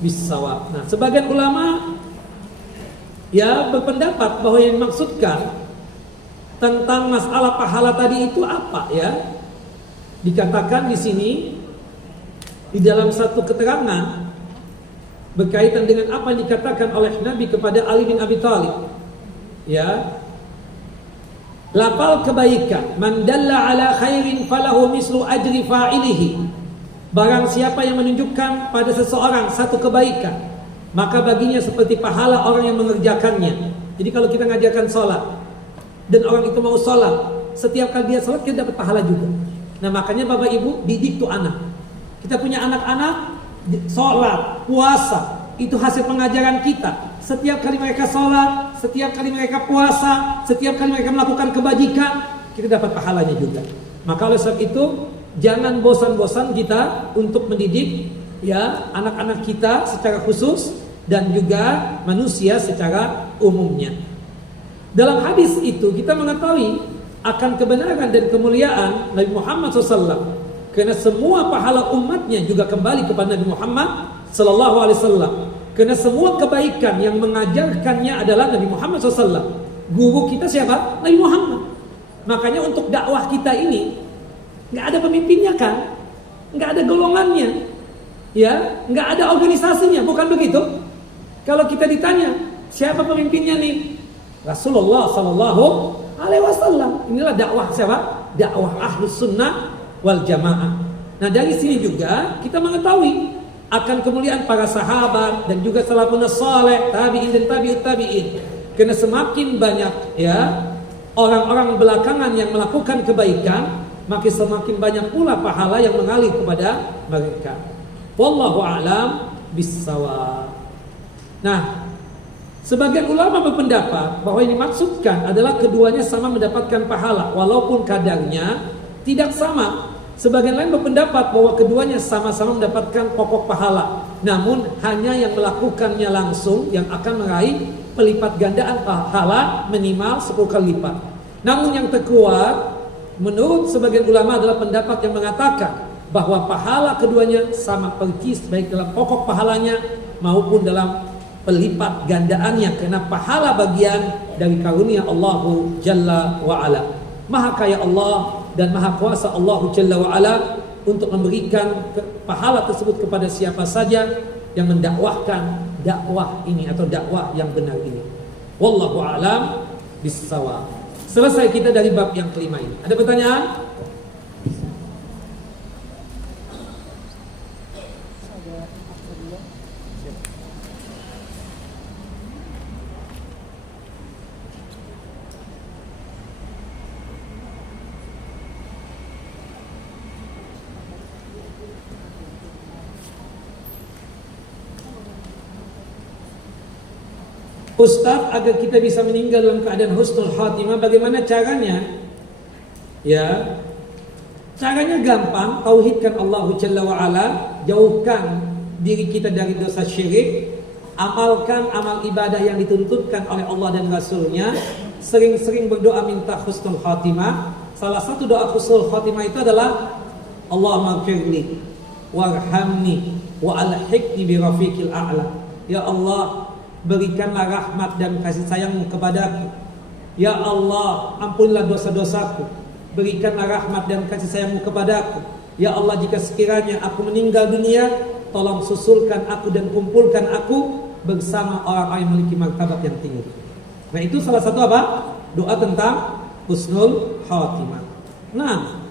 bissawab. Nah, sebagian ulama ya berpendapat bahwa yang dimaksudkan tentang masalah pahala tadi itu apa ya? Dikatakan di sini di dalam satu keterangan berkaitan dengan apa yang dikatakan oleh Nabi kepada Ali bin Abi Thalib. Ya. Lafal kebaikan, man dalla ala khairin falahu mislu ajri fa'ilihi. Barang siapa yang menunjukkan pada seseorang satu kebaikan, maka baginya seperti pahala orang yang mengerjakannya. Jadi kalau kita ngajarkan sholat dan orang itu mau sholat, setiap kali dia sholat kita dapat pahala juga. Nah makanya Bapak Ibu didik tuh anak. Kita punya anak-anak, sholat, puasa, itu hasil pengajaran kita. Setiap kali mereka sholat, setiap kali mereka puasa, setiap kali mereka melakukan kebajikan, kita dapat pahalanya juga. Maka oleh sebab itu jangan bosan-bosan kita untuk mendidik ya anak-anak kita secara khusus dan juga manusia secara umumnya. Dalam hadis itu kita mengetahui akan kebenaran dan kemuliaan Nabi Muhammad SAW, karena semua pahala umatnya juga kembali kepada Nabi Muhammad SAW. Karena semua kebaikan yang mengajarkannya adalah Nabi Muhammad SAW. Guru kita siapa? Nabi Muhammad. Makanya untuk dakwah kita ini nggak ada pemimpinnya kan, nggak ada golongannya, ya, nggak ada organisasinya, bukan begitu? Kalau kita ditanya siapa pemimpinnya nih, Rasulullah Sallallahu Alaihi Wasallam. Inilah dakwah siapa? Dakwah Ahlus Sunnah wal Jamaah. Nah dari sini juga kita mengetahui akan kemuliaan para sahabat dan juga salafun saleh, tabi'in dan tabi'ut tabi'in. Karena semakin banyak ya orang-orang belakangan yang melakukan kebaikan, maka semakin banyak pula pahala yang mengalir kepada mereka. Wallahu a'lam bissawab. Nah, sebagian ulama berpendapat bahwa ini maksudkan adalah keduanya sama mendapatkan pahala, walaupun kadarnya tidak sama. Sebagian lain berpendapat bahwa keduanya sama-sama mendapatkan pokok pahala, namun hanya yang melakukannya langsung yang akan meraih pelipat gandaan pahala minimal 10 kali lipat. Namun yang terkuat menurut sebagian ulama adalah pendapat yang mengatakan bahwa pahala keduanya sama persis, baik dalam pokok pahalanya maupun dalam pelipat gandaannya, karena pahala bagian dari karunia Allahu Jalla wa'ala. Maha kaya Allah dan maha kuasa Allah Jalla wa'ala untuk memberikan pahala tersebut kepada siapa saja yang mendakwahkan dakwah ini atau dakwah yang benar ini. Wallahu a'lam bissawab. Selesai kita dari bab yang kelima ini. Ada pertanyaan? Ustaz, agar kita bisa meninggal dalam keadaan husnul khatimah, bagaimana caranya? Ya, caranya gampang. Tauhidkan Allah Jalla wa'ala, jauhkan diri kita dari dosa syirik, amalkan amal ibadah yang dituntutkan oleh Allah dan Rasulnya, sering-sering berdoa minta husnul khatimah. Salah satu doa husnul khatimah itu adalah Allahumma firli warhamni wa alhiqni bi rafiqil a'la. Ya Allah, berikanlah rahmat dan kasih sayangmu kepadaku. Ya Allah, ampunilah dosa-dosaku. Berikanlah rahmat dan kasih sayangmu kepadaku. Ya Allah, jika sekiranya aku meninggal dunia, tolong susulkan aku dan kumpulkan aku bersama orang-orang yang memiliki martabat yang tinggi. Nah itu salah satu apa? Doa tentang husnul khatimah. Nah,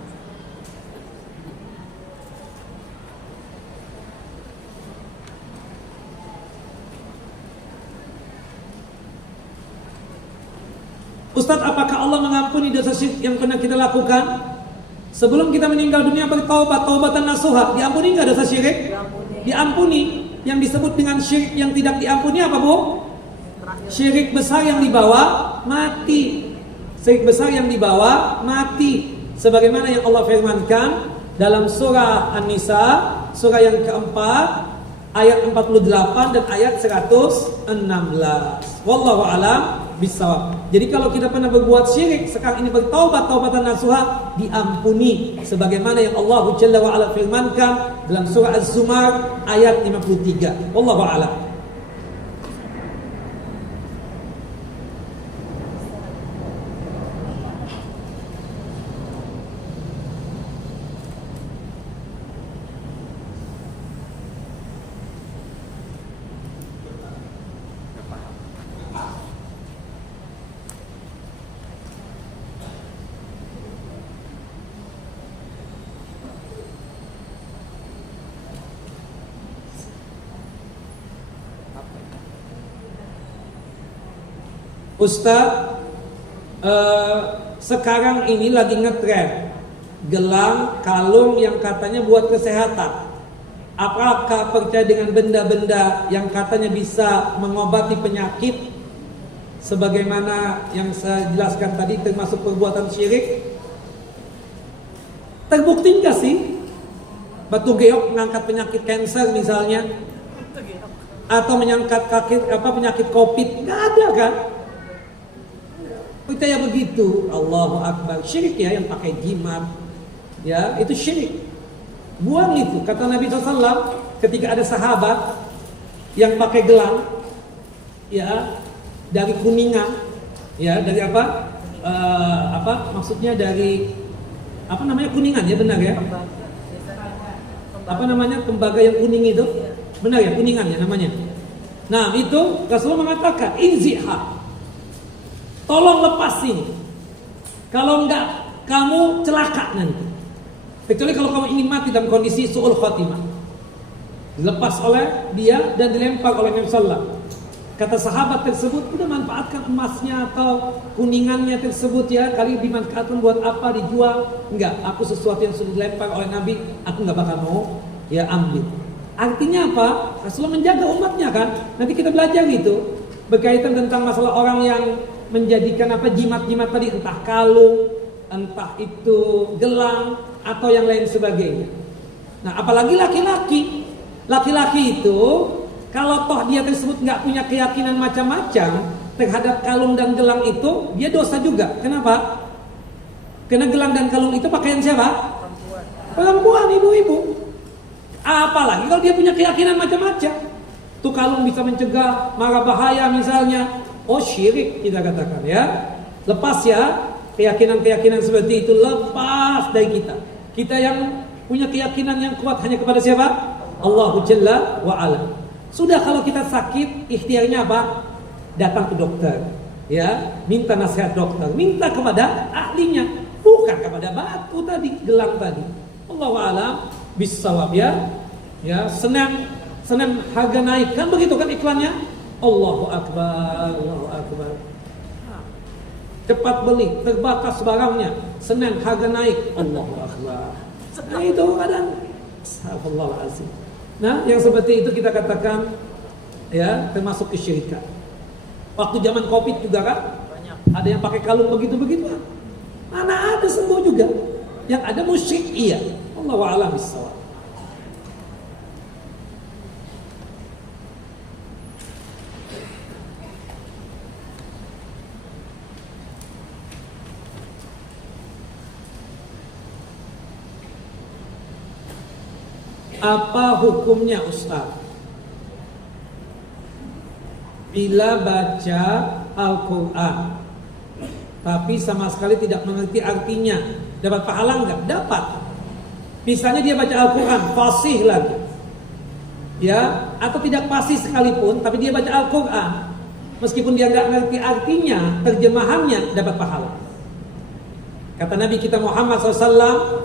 Ustaz, apakah Allah mengampuni dosa syirik yang pernah kita lakukan? Sebelum kita meninggal dunia bertaubat, taubatan nasuha, diampuni enggak dosa syirik? Diampuni. Yang disebut dengan syirik yang tidak diampuni apa, Bu? Syirik besar yang dibawa mati. Syirik besar yang dibawa mati. Sebagaimana yang Allah firmankan dalam surah An-Nisa, surah yang keempat, ayat 48 dan ayat 116. Wallahu a'lam bissawab. Jadi kalau kita pernah berbuat syirik, sekarang ini bertaubat taubatan nasuha, diampuni sebagaimana yang Allah Jalla wa ala firmankan dalam surah Az-Zumar ayat 53. Wallahu a'lam. Ustaz, sekarang ini lagi ngetren gelang, kalung yang katanya buat kesehatan. Apakah percaya dengan benda-benda yang katanya bisa mengobati penyakit sebagaimana yang saya jelaskan tadi, termasuk perbuatan syirik? Terbukti enggak sih batu geok mengangkat penyakit kanker misalnya, atau menyangkat penyakit COVID? Enggak ada kan? Percaya begitu, Allahu Akbar. Syirik ya, yang pakai jimat, ya itu syirik. Buang itu. Kata Nabi SAW, ketika ada sahabat yang pakai gelang, ya dari kuningan, ya dari apa? Maksudnya dari apa namanya, kuningan ya, benar ya? Apa namanya, tembaga yang kuning itu? Benar ya, kuningan ya namanya. Nah itu Rasulullah mengatakan, inziha, tolong lepas ini. Kalau enggak, kamu celaka nanti. Kecuali kalau kamu ingin mati dalam kondisi su'ul khotimah. Dilepas oleh dia dan dilempar oleh Nabi Sallallahu. Kata sahabat tersebut, udah manfaatkan emasnya atau kuningannya tersebut ya, kali dimanfaatkan buat apa, dijual? Enggak, aku sesuatu yang sudah dilempar oleh Nabi, aku enggak bakal mau ya ambil. Artinya apa? Rasulullah menjaga umatnya kan. Nanti kita belajar gitu berkaitan tentang masalah orang yang menjadikan jimat-jimat tadi, entah kalung, entah itu gelang atau yang lain sebagainya. Nah, apalagi laki-laki. Laki-laki itu kalau toh dia tersebut nggak punya keyakinan macam-macam terhadap kalung dan gelang itu, dia dosa juga. Kenapa? Karena gelang dan kalung itu pakaian siapa? Perempuan, ibu-ibu. Apalagi kalau dia punya keyakinan macam-macam. Tuh kalung bisa mencegah mara bahaya misalnya. Oh, syirik kita katakan ya. Lepas ya keyakinan-keyakinan seperti itu, lepas dari kita. Kita yang punya keyakinan yang kuat hanya kepada siapa? Allahu Jalla wa Ala. Sudah, kalau kita sakit, ikhtiarnya apa? Datang ke dokter, ya, minta nasihat dokter, minta kepada ahlinya, bukan kepada batu tadi, gelang tadi. Allahu a'lam bissawab ya. Ya, Senin harga naik, kan begitu kan iklannya? Allahu Akbar, Allahu Akbar. Cepat beli, terbatas barangnya. Senin harga naik, Allahu Akbar. Nah itu kadang, astagfirullahaladzim. Nah, yang seperti itu kita katakan ya termasuk kesyirikan. Waktu zaman Covid juga kan ada yang pakai kalung begitu-begitu. Mana ada sembuh juga. Yang ada musyrik iya. Allahu a'lam bissawab. Apa hukumnya Ustaz bila baca Al-Quran tapi sama sekali tidak mengerti artinya? Dapat pahala enggak? Dapat. Misalnya dia baca Al-Quran fasih lagi, ya, atau tidak fasih sekalipun, tapi dia baca Al-Quran meskipun dia enggak mengerti artinya, terjemahannya, dapat pahala. Kata Nabi kita Muhammad SAW,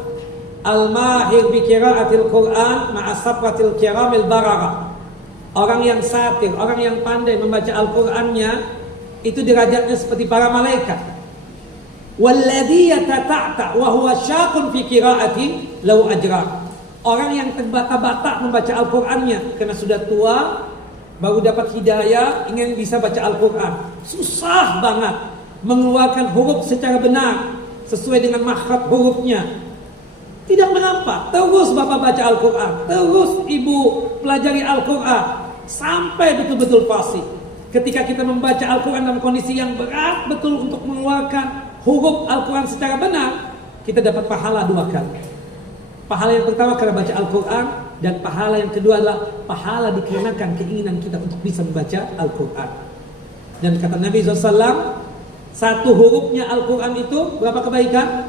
al-mahir bi qiraatil Quran ma'asafatil kiramil barara. Orang yang satir, orang yang pandai membaca Al-Qur'annya itu derajatnya seperti para malaikat. Walladzi yatata'ta wa huwa syaqun fi qiraati law ajra. Orang yang terbata-bata membaca Al-Qur'annya karena sudah tua, baru dapat hidayah, ingin bisa baca Al-Qur'an. Susah banget mengeluarkan huruf secara benar sesuai dengan makhraj hurufnya. Tidak mengapa, terus Bapak baca Al-Quran, terus Ibu pelajari Al-Quran sampai betul-betul fasih. Ketika kita membaca Al-Quran dalam kondisi yang berat betul untuk mengeluarkan huruf Al-Quran secara benar, kita dapat pahala 2 kali. Pahala yang pertama karena baca Al-Quran, dan pahala yang kedua adalah pahala dikarenakan keinginan kita untuk bisa membaca Al-Quran. Dan kata Nabi SAW, satu hurufnya Al-Quran itu berapa kebaikan?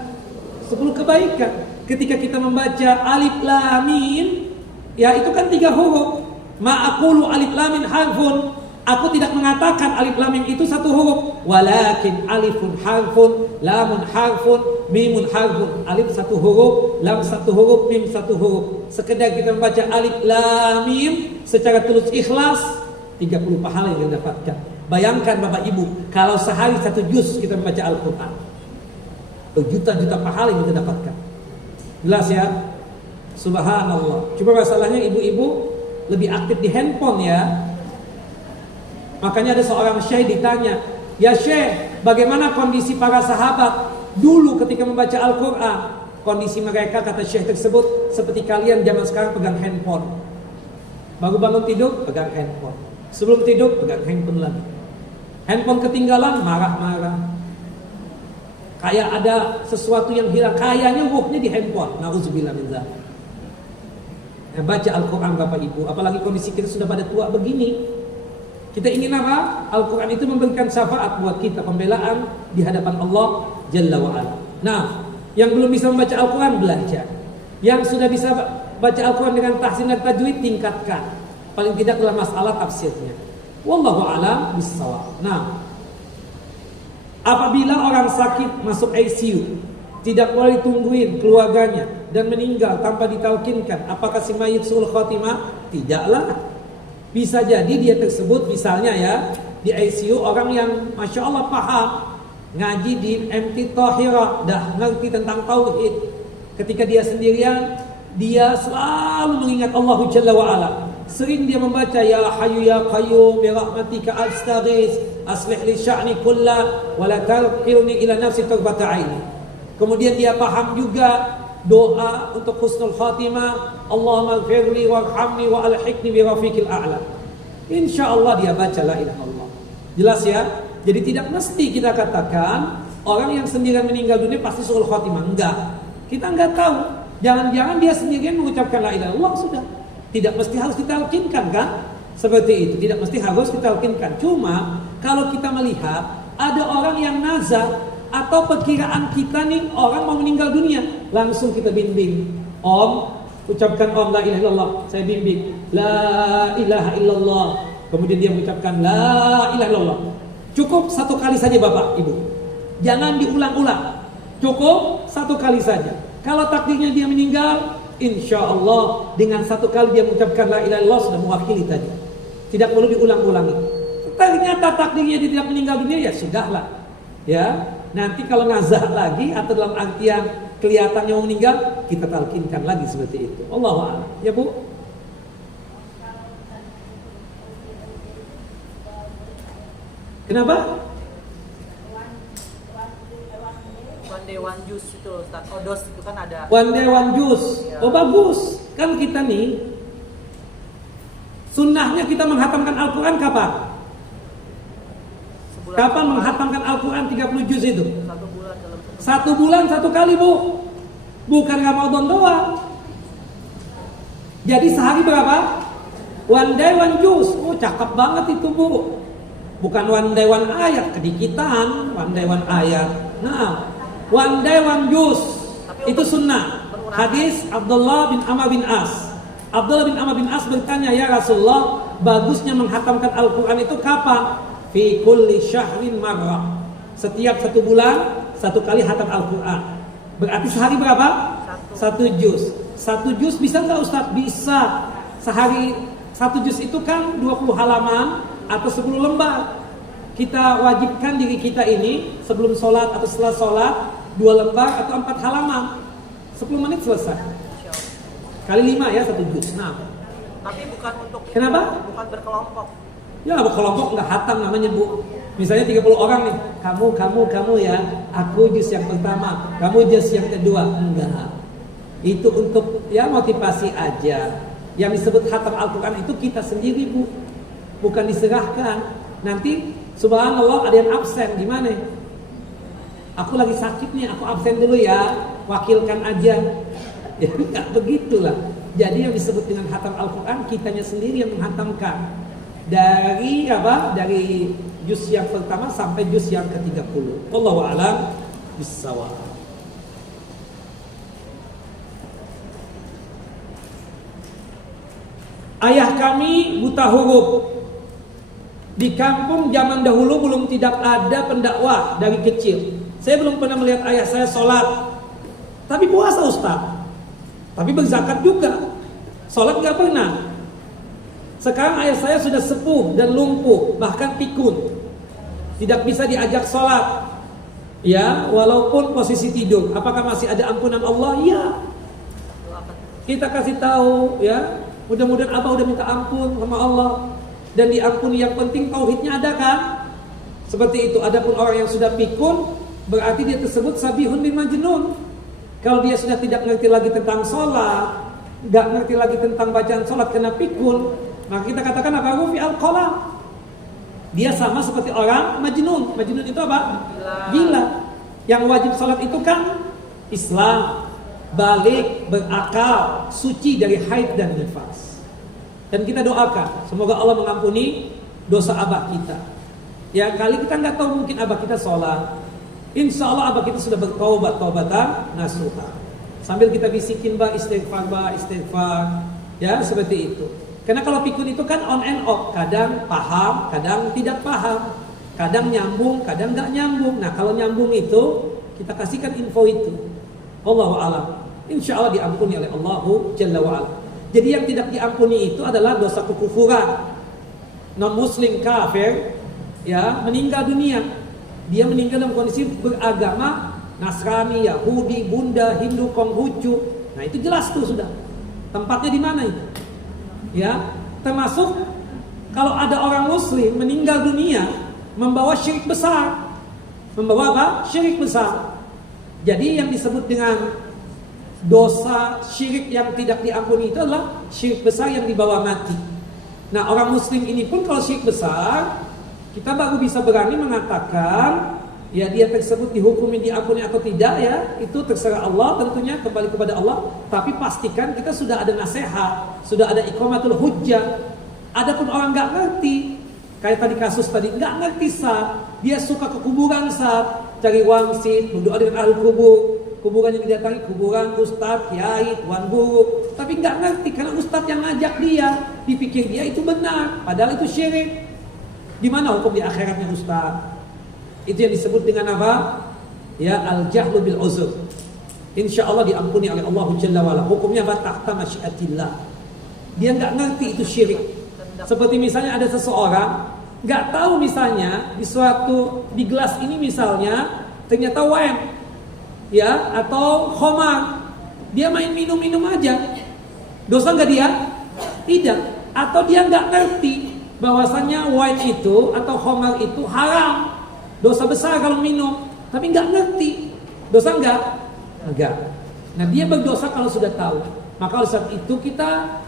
10 kebaikan. Ketika kita membaca alif lam mim, ya itu kan 3 huruf. Ma aqulu alif lam mim harfun. Aku tidak mengatakan alif lam mim itu 1 huruf. Walakin alifun harfun, lamun harfun, mimun harfun. Alif 1 huruf, lam 1 huruf, mim 1 huruf. Sekedar kita membaca alif lam mim secara tulus ikhlas, 30 pahala yang kita dapatkan. Bayangkan Bapak Ibu, kalau sehari 1 juz kita membaca Al-Quran, berjuta-juta pahala yang kita dapatkan. Jelas ya? Subhanallah. Cuma masalahnya ibu-ibu lebih aktif di handphone ya. Makanya ada seorang syekh ditanya, "Ya syekh, bagaimana kondisi para sahabat dulu ketika membaca Al-Quran?" Kondisi mereka, kata syekh tersebut, seperti kalian zaman sekarang pegang handphone. Baru bangun tidur, pegang handphone. Sebelum tidur, pegang handphone lagi. Handphone ketinggalan, marah-marah. Kayak ada sesuatu yang hilang, kayaknya ruhnya di handphone. Nauzubillah min dzalik. Baca Al-Quran Bapak Ibu, apalagi kondisi kita sudah pada tua begini. Kita ingin apa? Al-Quran itu memberikan syafaat buat kita, pembelaan di hadapan Allah Jalla wa'ala. Nah, yang belum bisa membaca Al-Quran, belajar. Yang sudah bisa baca Al-Quran dengan tahsin dan tajwid, tingkatkan. Paling tidak dalam masalah tafsirnya. Wallahu a'lam bishawab. Nah, apabila orang sakit masuk ICU, tidak boleh ditungguin keluarganya dan meninggal tanpa ditalkinkan, apakah si mayit suul khotimah? Tidaklah. Bisa jadi dia tersebut misalnya ya, di ICU orang yang Masya Allah paham, ngaji di MT Tahirah, dah ngerti tentang tauhid. Ketika dia sendirian, dia selalu mengingat Allah Jalla wa'ala. Sering dia membaca Ya Hayyu Ya Qayyum bi rahmatika astaghits aslih li sya'ni kullah wa la talqilni ila nafsi tarbata aini. Kemudian dia paham juga doa untuk husnul khatimah, Allahumma ighfirli warhamni wa alhiqni bi rafiqil a'la. Insyaallah dia baca la ilaha illallah. Jelas ya? Jadi tidak mesti kita katakan orang yang sendirian meninggal dunia pasti suul khatimah. Enggak. Kita enggak tahu. Jangan-jangan dia sendirian mengucapkan la ilaha illallah sudah. Tidak mesti harus ditalkinkan kan? Seperti itu. Tidak mesti harus ditalkinkan. Cuma kalau kita melihat ada orang yang nazar atau perkiraan kita nih orang mau meninggal dunia, langsung kita bimbing. Om, ucapkan Om la ilaha illallah. Saya bimbing la ilaha illallah. Kemudian dia mengucapkan la ilaha illallah. Cukup 1 kali saja Bapak Ibu. Jangan diulang-ulang. Cukup 1 kali saja. Kalau takdirnya dia meninggal, insya Allah dengan 1 kali dia mengucapkan la ilaha illallah sudah mewakili tadi. Tidak perlu diulang-ulangi. Ternyata takdirnya dia tidak meninggal dunia, ya sudahlah. Ya, nanti kalau nazar lagi atau dalam artian kelihatannya mau meninggal, kita talkinkan lagi seperti itu. Allahu a'lam. Ya Bu. Kenapa? One day one juice itu Ustaz. Odos itu kan ada. One day one juice. Oh bagus. Kan kita nih sunnahnya kita menghatamkan Al-Quran kapan? Sebulan Kapan menghatamkan Al-Quran 30 juz itu? 1 bulan dalam 1 bulan 1 kali Bu. Bukan Ramadan doang. Jadi sehari berapa? One day one juz. Oh cakep banget itu Bu. Bukan one day one ayat, kedikitan one day one ayat. Nah, one day one juz itu sunnah. Hadis Abdullah bin Amr bin As. Abdullah bin Amr bin As bertanya, "Ya Rasulullah, bagusnya menghatamkan Al-Quran itu kapan?" Fi kulli syahrin marrah. Setiap 1 bulan 1 kali hatam Al-Quran. Berarti sehari berapa? 1 juz. 1 juz bisa nggak Ustaz? Bisa. Sehari 1 juz itu kan 20 halaman atau 10 lembar. Kita wajibkan diri kita ini sebelum sholat atau setelah sholat 2 lembar atau 4 halaman. 10 menit selesai. Kali 5 ya 1 juz. Nah, tapi bukan untuk kenapa? Bukan berkelompok. Ya berkelompok nggak hatam namanya Bu. Misalnya 30 orang nih, kamu ya, aku juz yang pertama, kamu juz yang kedua. Enggak. Itu untuk ya motivasi aja. Yang disebut hatam Al-Quran itu kita sendiri Bu, bukan diserahkan. Nanti subhanallah ada yang absen, gimana? Aku lagi sakit nih, aku absen dulu ya, wakilkan aja. Ya enggak begitulah. Jadi yang disebut dengan hatam Al-Quran, kitanya sendiri yang menghatamkan. Dari apa? Dari juz yang pertama sampai juz yang ke-30. Wallahu a'lam bishawab. Ayah kami buta huruf. Di kampung zaman dahulu belum tidak ada pendakwah dari kecil. Saya belum pernah melihat ayah saya sholat, tapi puasa Ustaz. Tapi berzakat juga. Sholat gak pernah. Sekarang ayah saya sudah sepuh dan lumpuh, bahkan pikun, tidak bisa diajak sholat. Ya, walaupun posisi tidur, apakah masih ada ampunan Allah? Ya. Kita kasih tahu, ya. Mudah-mudahan abah udah minta ampun sama Allah dan diampuni. Yang penting tauhidnya ada kan? Seperti itu. Adapun orang yang sudah pikun, berarti dia tersebut sabihun bin majnun. Kalau dia sudah tidak ngerti lagi tentang sholat, nggak ngerti lagi tentang bacaan sholat karena pikun, maka kita katakan apa? Rufi al-qalam. Dia sama seperti orang majnun. Majnun itu apa? Gila. Yang wajib sholat itu kan Islam, balik, berakal, suci dari haid dan nifas. Dan kita doakan semoga Allah mengampuni dosa abah kita. Ya, kali kita nggak tahu, mungkin abah kita sholat. Insya Allah abah kita sudah bertaubat, taubatan nasuha. Sambil kita bisikin bah istighfar, ya seperti itu. Karena kalau pikun itu kan on and off, kadang paham, kadang tidak paham, kadang nyambung, kadang nggak nyambung. Nah kalau nyambung itu kita kasihkan info itu. Allahu a'lam. Insya Allah diampuni oleh Allahu Jalla wa'ala. Jadi yang tidak diampuni itu adalah dosa kekufuran. Non muslim kafir, ya meninggal dunia. Dia meninggal dalam kondisi beragama Nasrani, Yahudi, Bunda, Hindu, Konghucu. Nah itu jelas tuh sudah. Tempatnya di mana itu? Ya, termasuk kalau ada orang muslim meninggal dunia membawa syirik besar. Membawa apa? Syirik besar. Jadi yang disebut dengan dosa syirik yang tidak diampuni itu adalah syirik besar yang dibawa mati. Nah, orang muslim ini pun kalau syirik besar, kita baru bisa berani mengatakan ya dia tersebut dihukumi diampuni atau tidak, ya itu terserah Allah, tentunya kembali kepada Allah. Tapi pastikan kita sudah ada nasihat, sudah ada iqamatul hujjah. Adapun orang nggak ngerti, kayak tadi kasus tadi nggak ngerti saat dia suka ke kuburan saat cari wangsit, berdoa dengan ahli kubur, kuburan yang didatangi kuburan ustadz, kiai, tuan guru, tapi nggak ngerti karena ustadz yang ngajak dia, dipikir dia itu benar, padahal itu syirik. Di mana hukum di akhiratnya ustadz? Itu yang disebut dengan apa? Ya al-jahlu bil uzur. Insya Allah diampuni oleh Allah Jalla wa'ala. Hukumnya apa? Tahta masyiatillah. Dia nggak ngerti itu syirik. Seperti misalnya ada seseorang nggak tahu, misalnya di gelas ini misalnya ternyata wine, ya atau khamar. Dia main minum aja. Dosa nggak dia? Tidak. Atau dia nggak ngerti bahwasanya wine itu atau khamar itu haram. Dosa besar kalau minum, tapi nggak ngerti. Dosa enggak. Nah dia berdosa kalau sudah tahu. Maka oleh sebab itu kita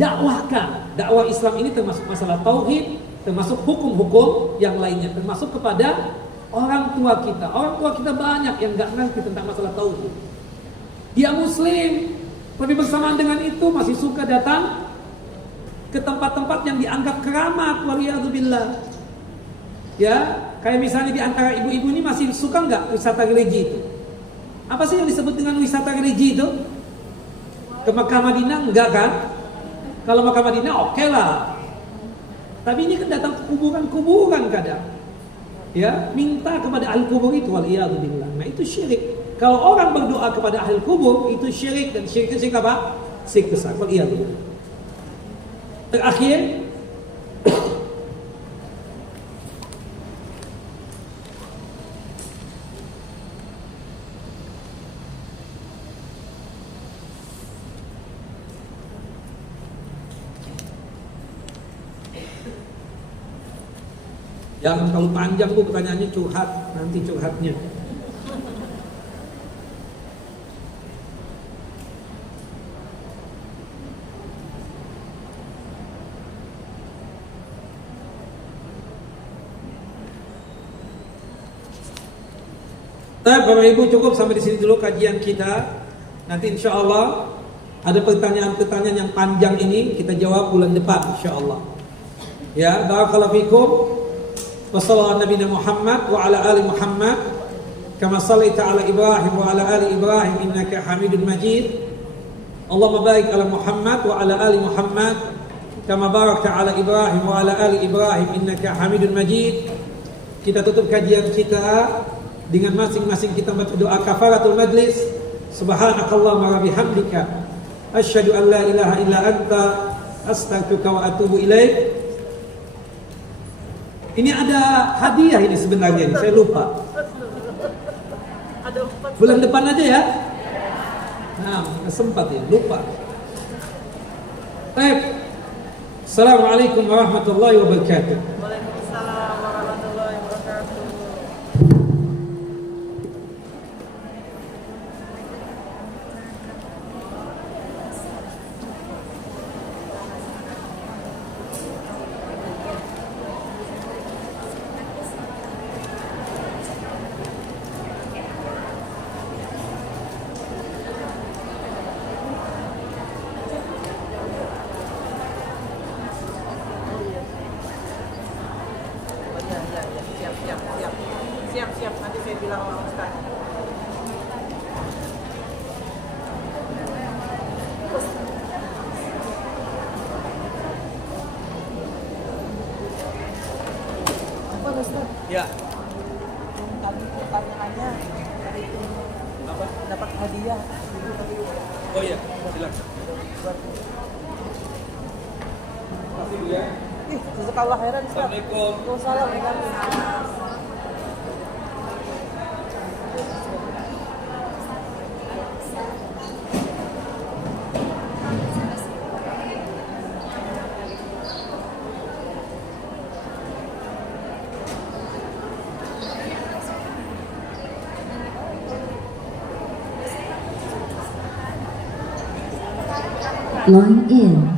dakwahkan. Dakwah Islam ini termasuk masalah tauhid, termasuk hukum-hukum yang lainnya, termasuk kepada orang tua kita. Orang tua kita banyak yang nggak ngerti tentang masalah tauhid. Dia muslim, tapi bersamaan dengan itu masih suka datang ke tempat-tempat yang dianggap keramat, waliyadzubillah. Ya, kayak misalnya di antara ibu-ibu ini masih suka nggak wisata religi itu? Apa sih yang disebut dengan wisata religi itu? Ke Makkah Madinah enggak kan? Kalau Makkah Madinah oke lah. Tapi ini kan datang ke kuburan-kuburan kadang. Ya, minta kepada ahli kubur itu, waliyadzubillah. Nah itu syirik. Kalau orang berdoa kepada ahli kubur itu syirik, dan syirik apa? Syirik besar. Waliyadzubillah. Terakhir, jangan kalau panjang bu pertanyaannya, curhat nanti curhatnya. Bapak Ibu, cukup sampai di sini dulu kajian kita. Nanti insya Allah ada pertanyaan-pertanyaan yang panjang ini kita jawab bulan depan insya Allah. Ya, barakallahu fikum. Wassallallahu ala nabiyina Muhammad wa ala ali Muhammad kama shallaita ala Ibrahim wa ala ali Ibrahim innaka Hamidun Majid. Allahumma barik ala Muhammad wa ala ali Muhammad kama barakta ala Ibrahim wa ala ali Ibrahim innaka Hamidun Majid. Kita tutup kajian kita dengan masing-masing kita baca doa kafaratul majlis. Subhanakallahumma wa bihamdika asyhadu an la ilaha illa anta astaghfiruka wa atubu ilaik. Ini ada hadiah ini sebenarnya ini, saya lupa. Ada 4. Bulan depan aja ya. Nah, nggak sempat ya, lupa. Baik. Assalamualaikum warahmatullahi wabarakatuh. Waalaikumsalam warahmatullahi wabarakatuh. Siap. Nanti saya bilang sama Ustaz. Apa Ustaz? Ya. Tadi pertanyaannya apa? Dapat hadiah. Oh iya, silakan. Terima kasih ya. Ih, jazakallah khairan Ustaz. Assalamualaikum. Waalaikumsalam. Line in.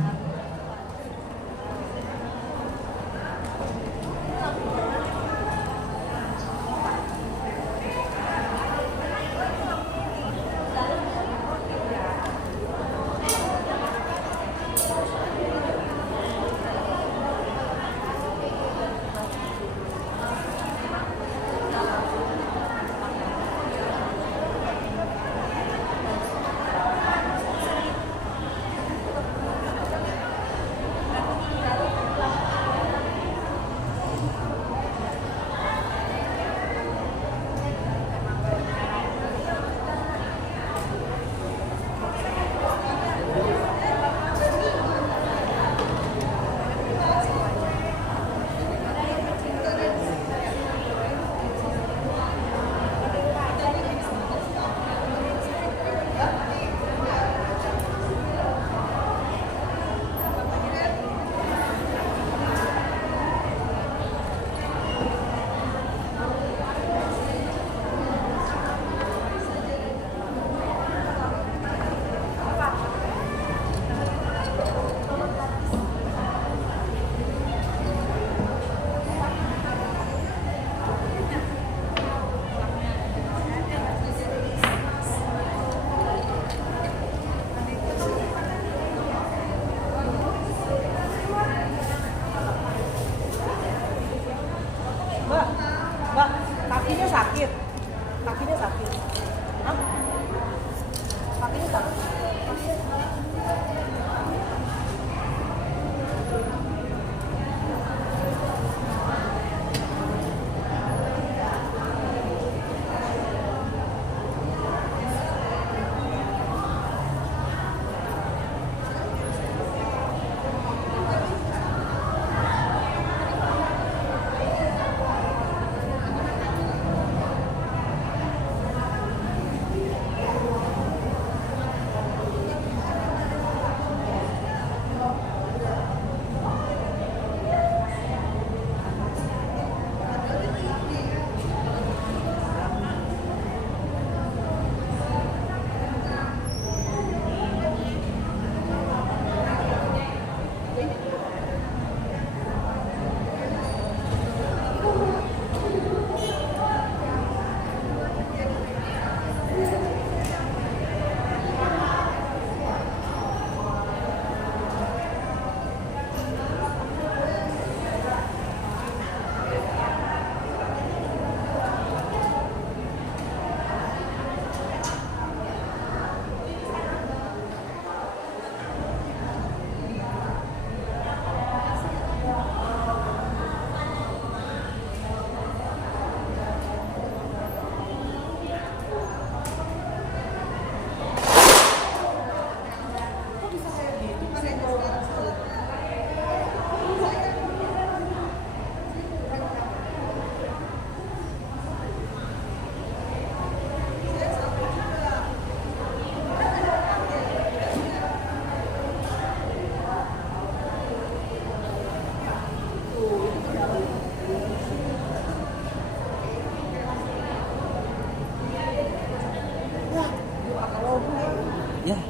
Ya.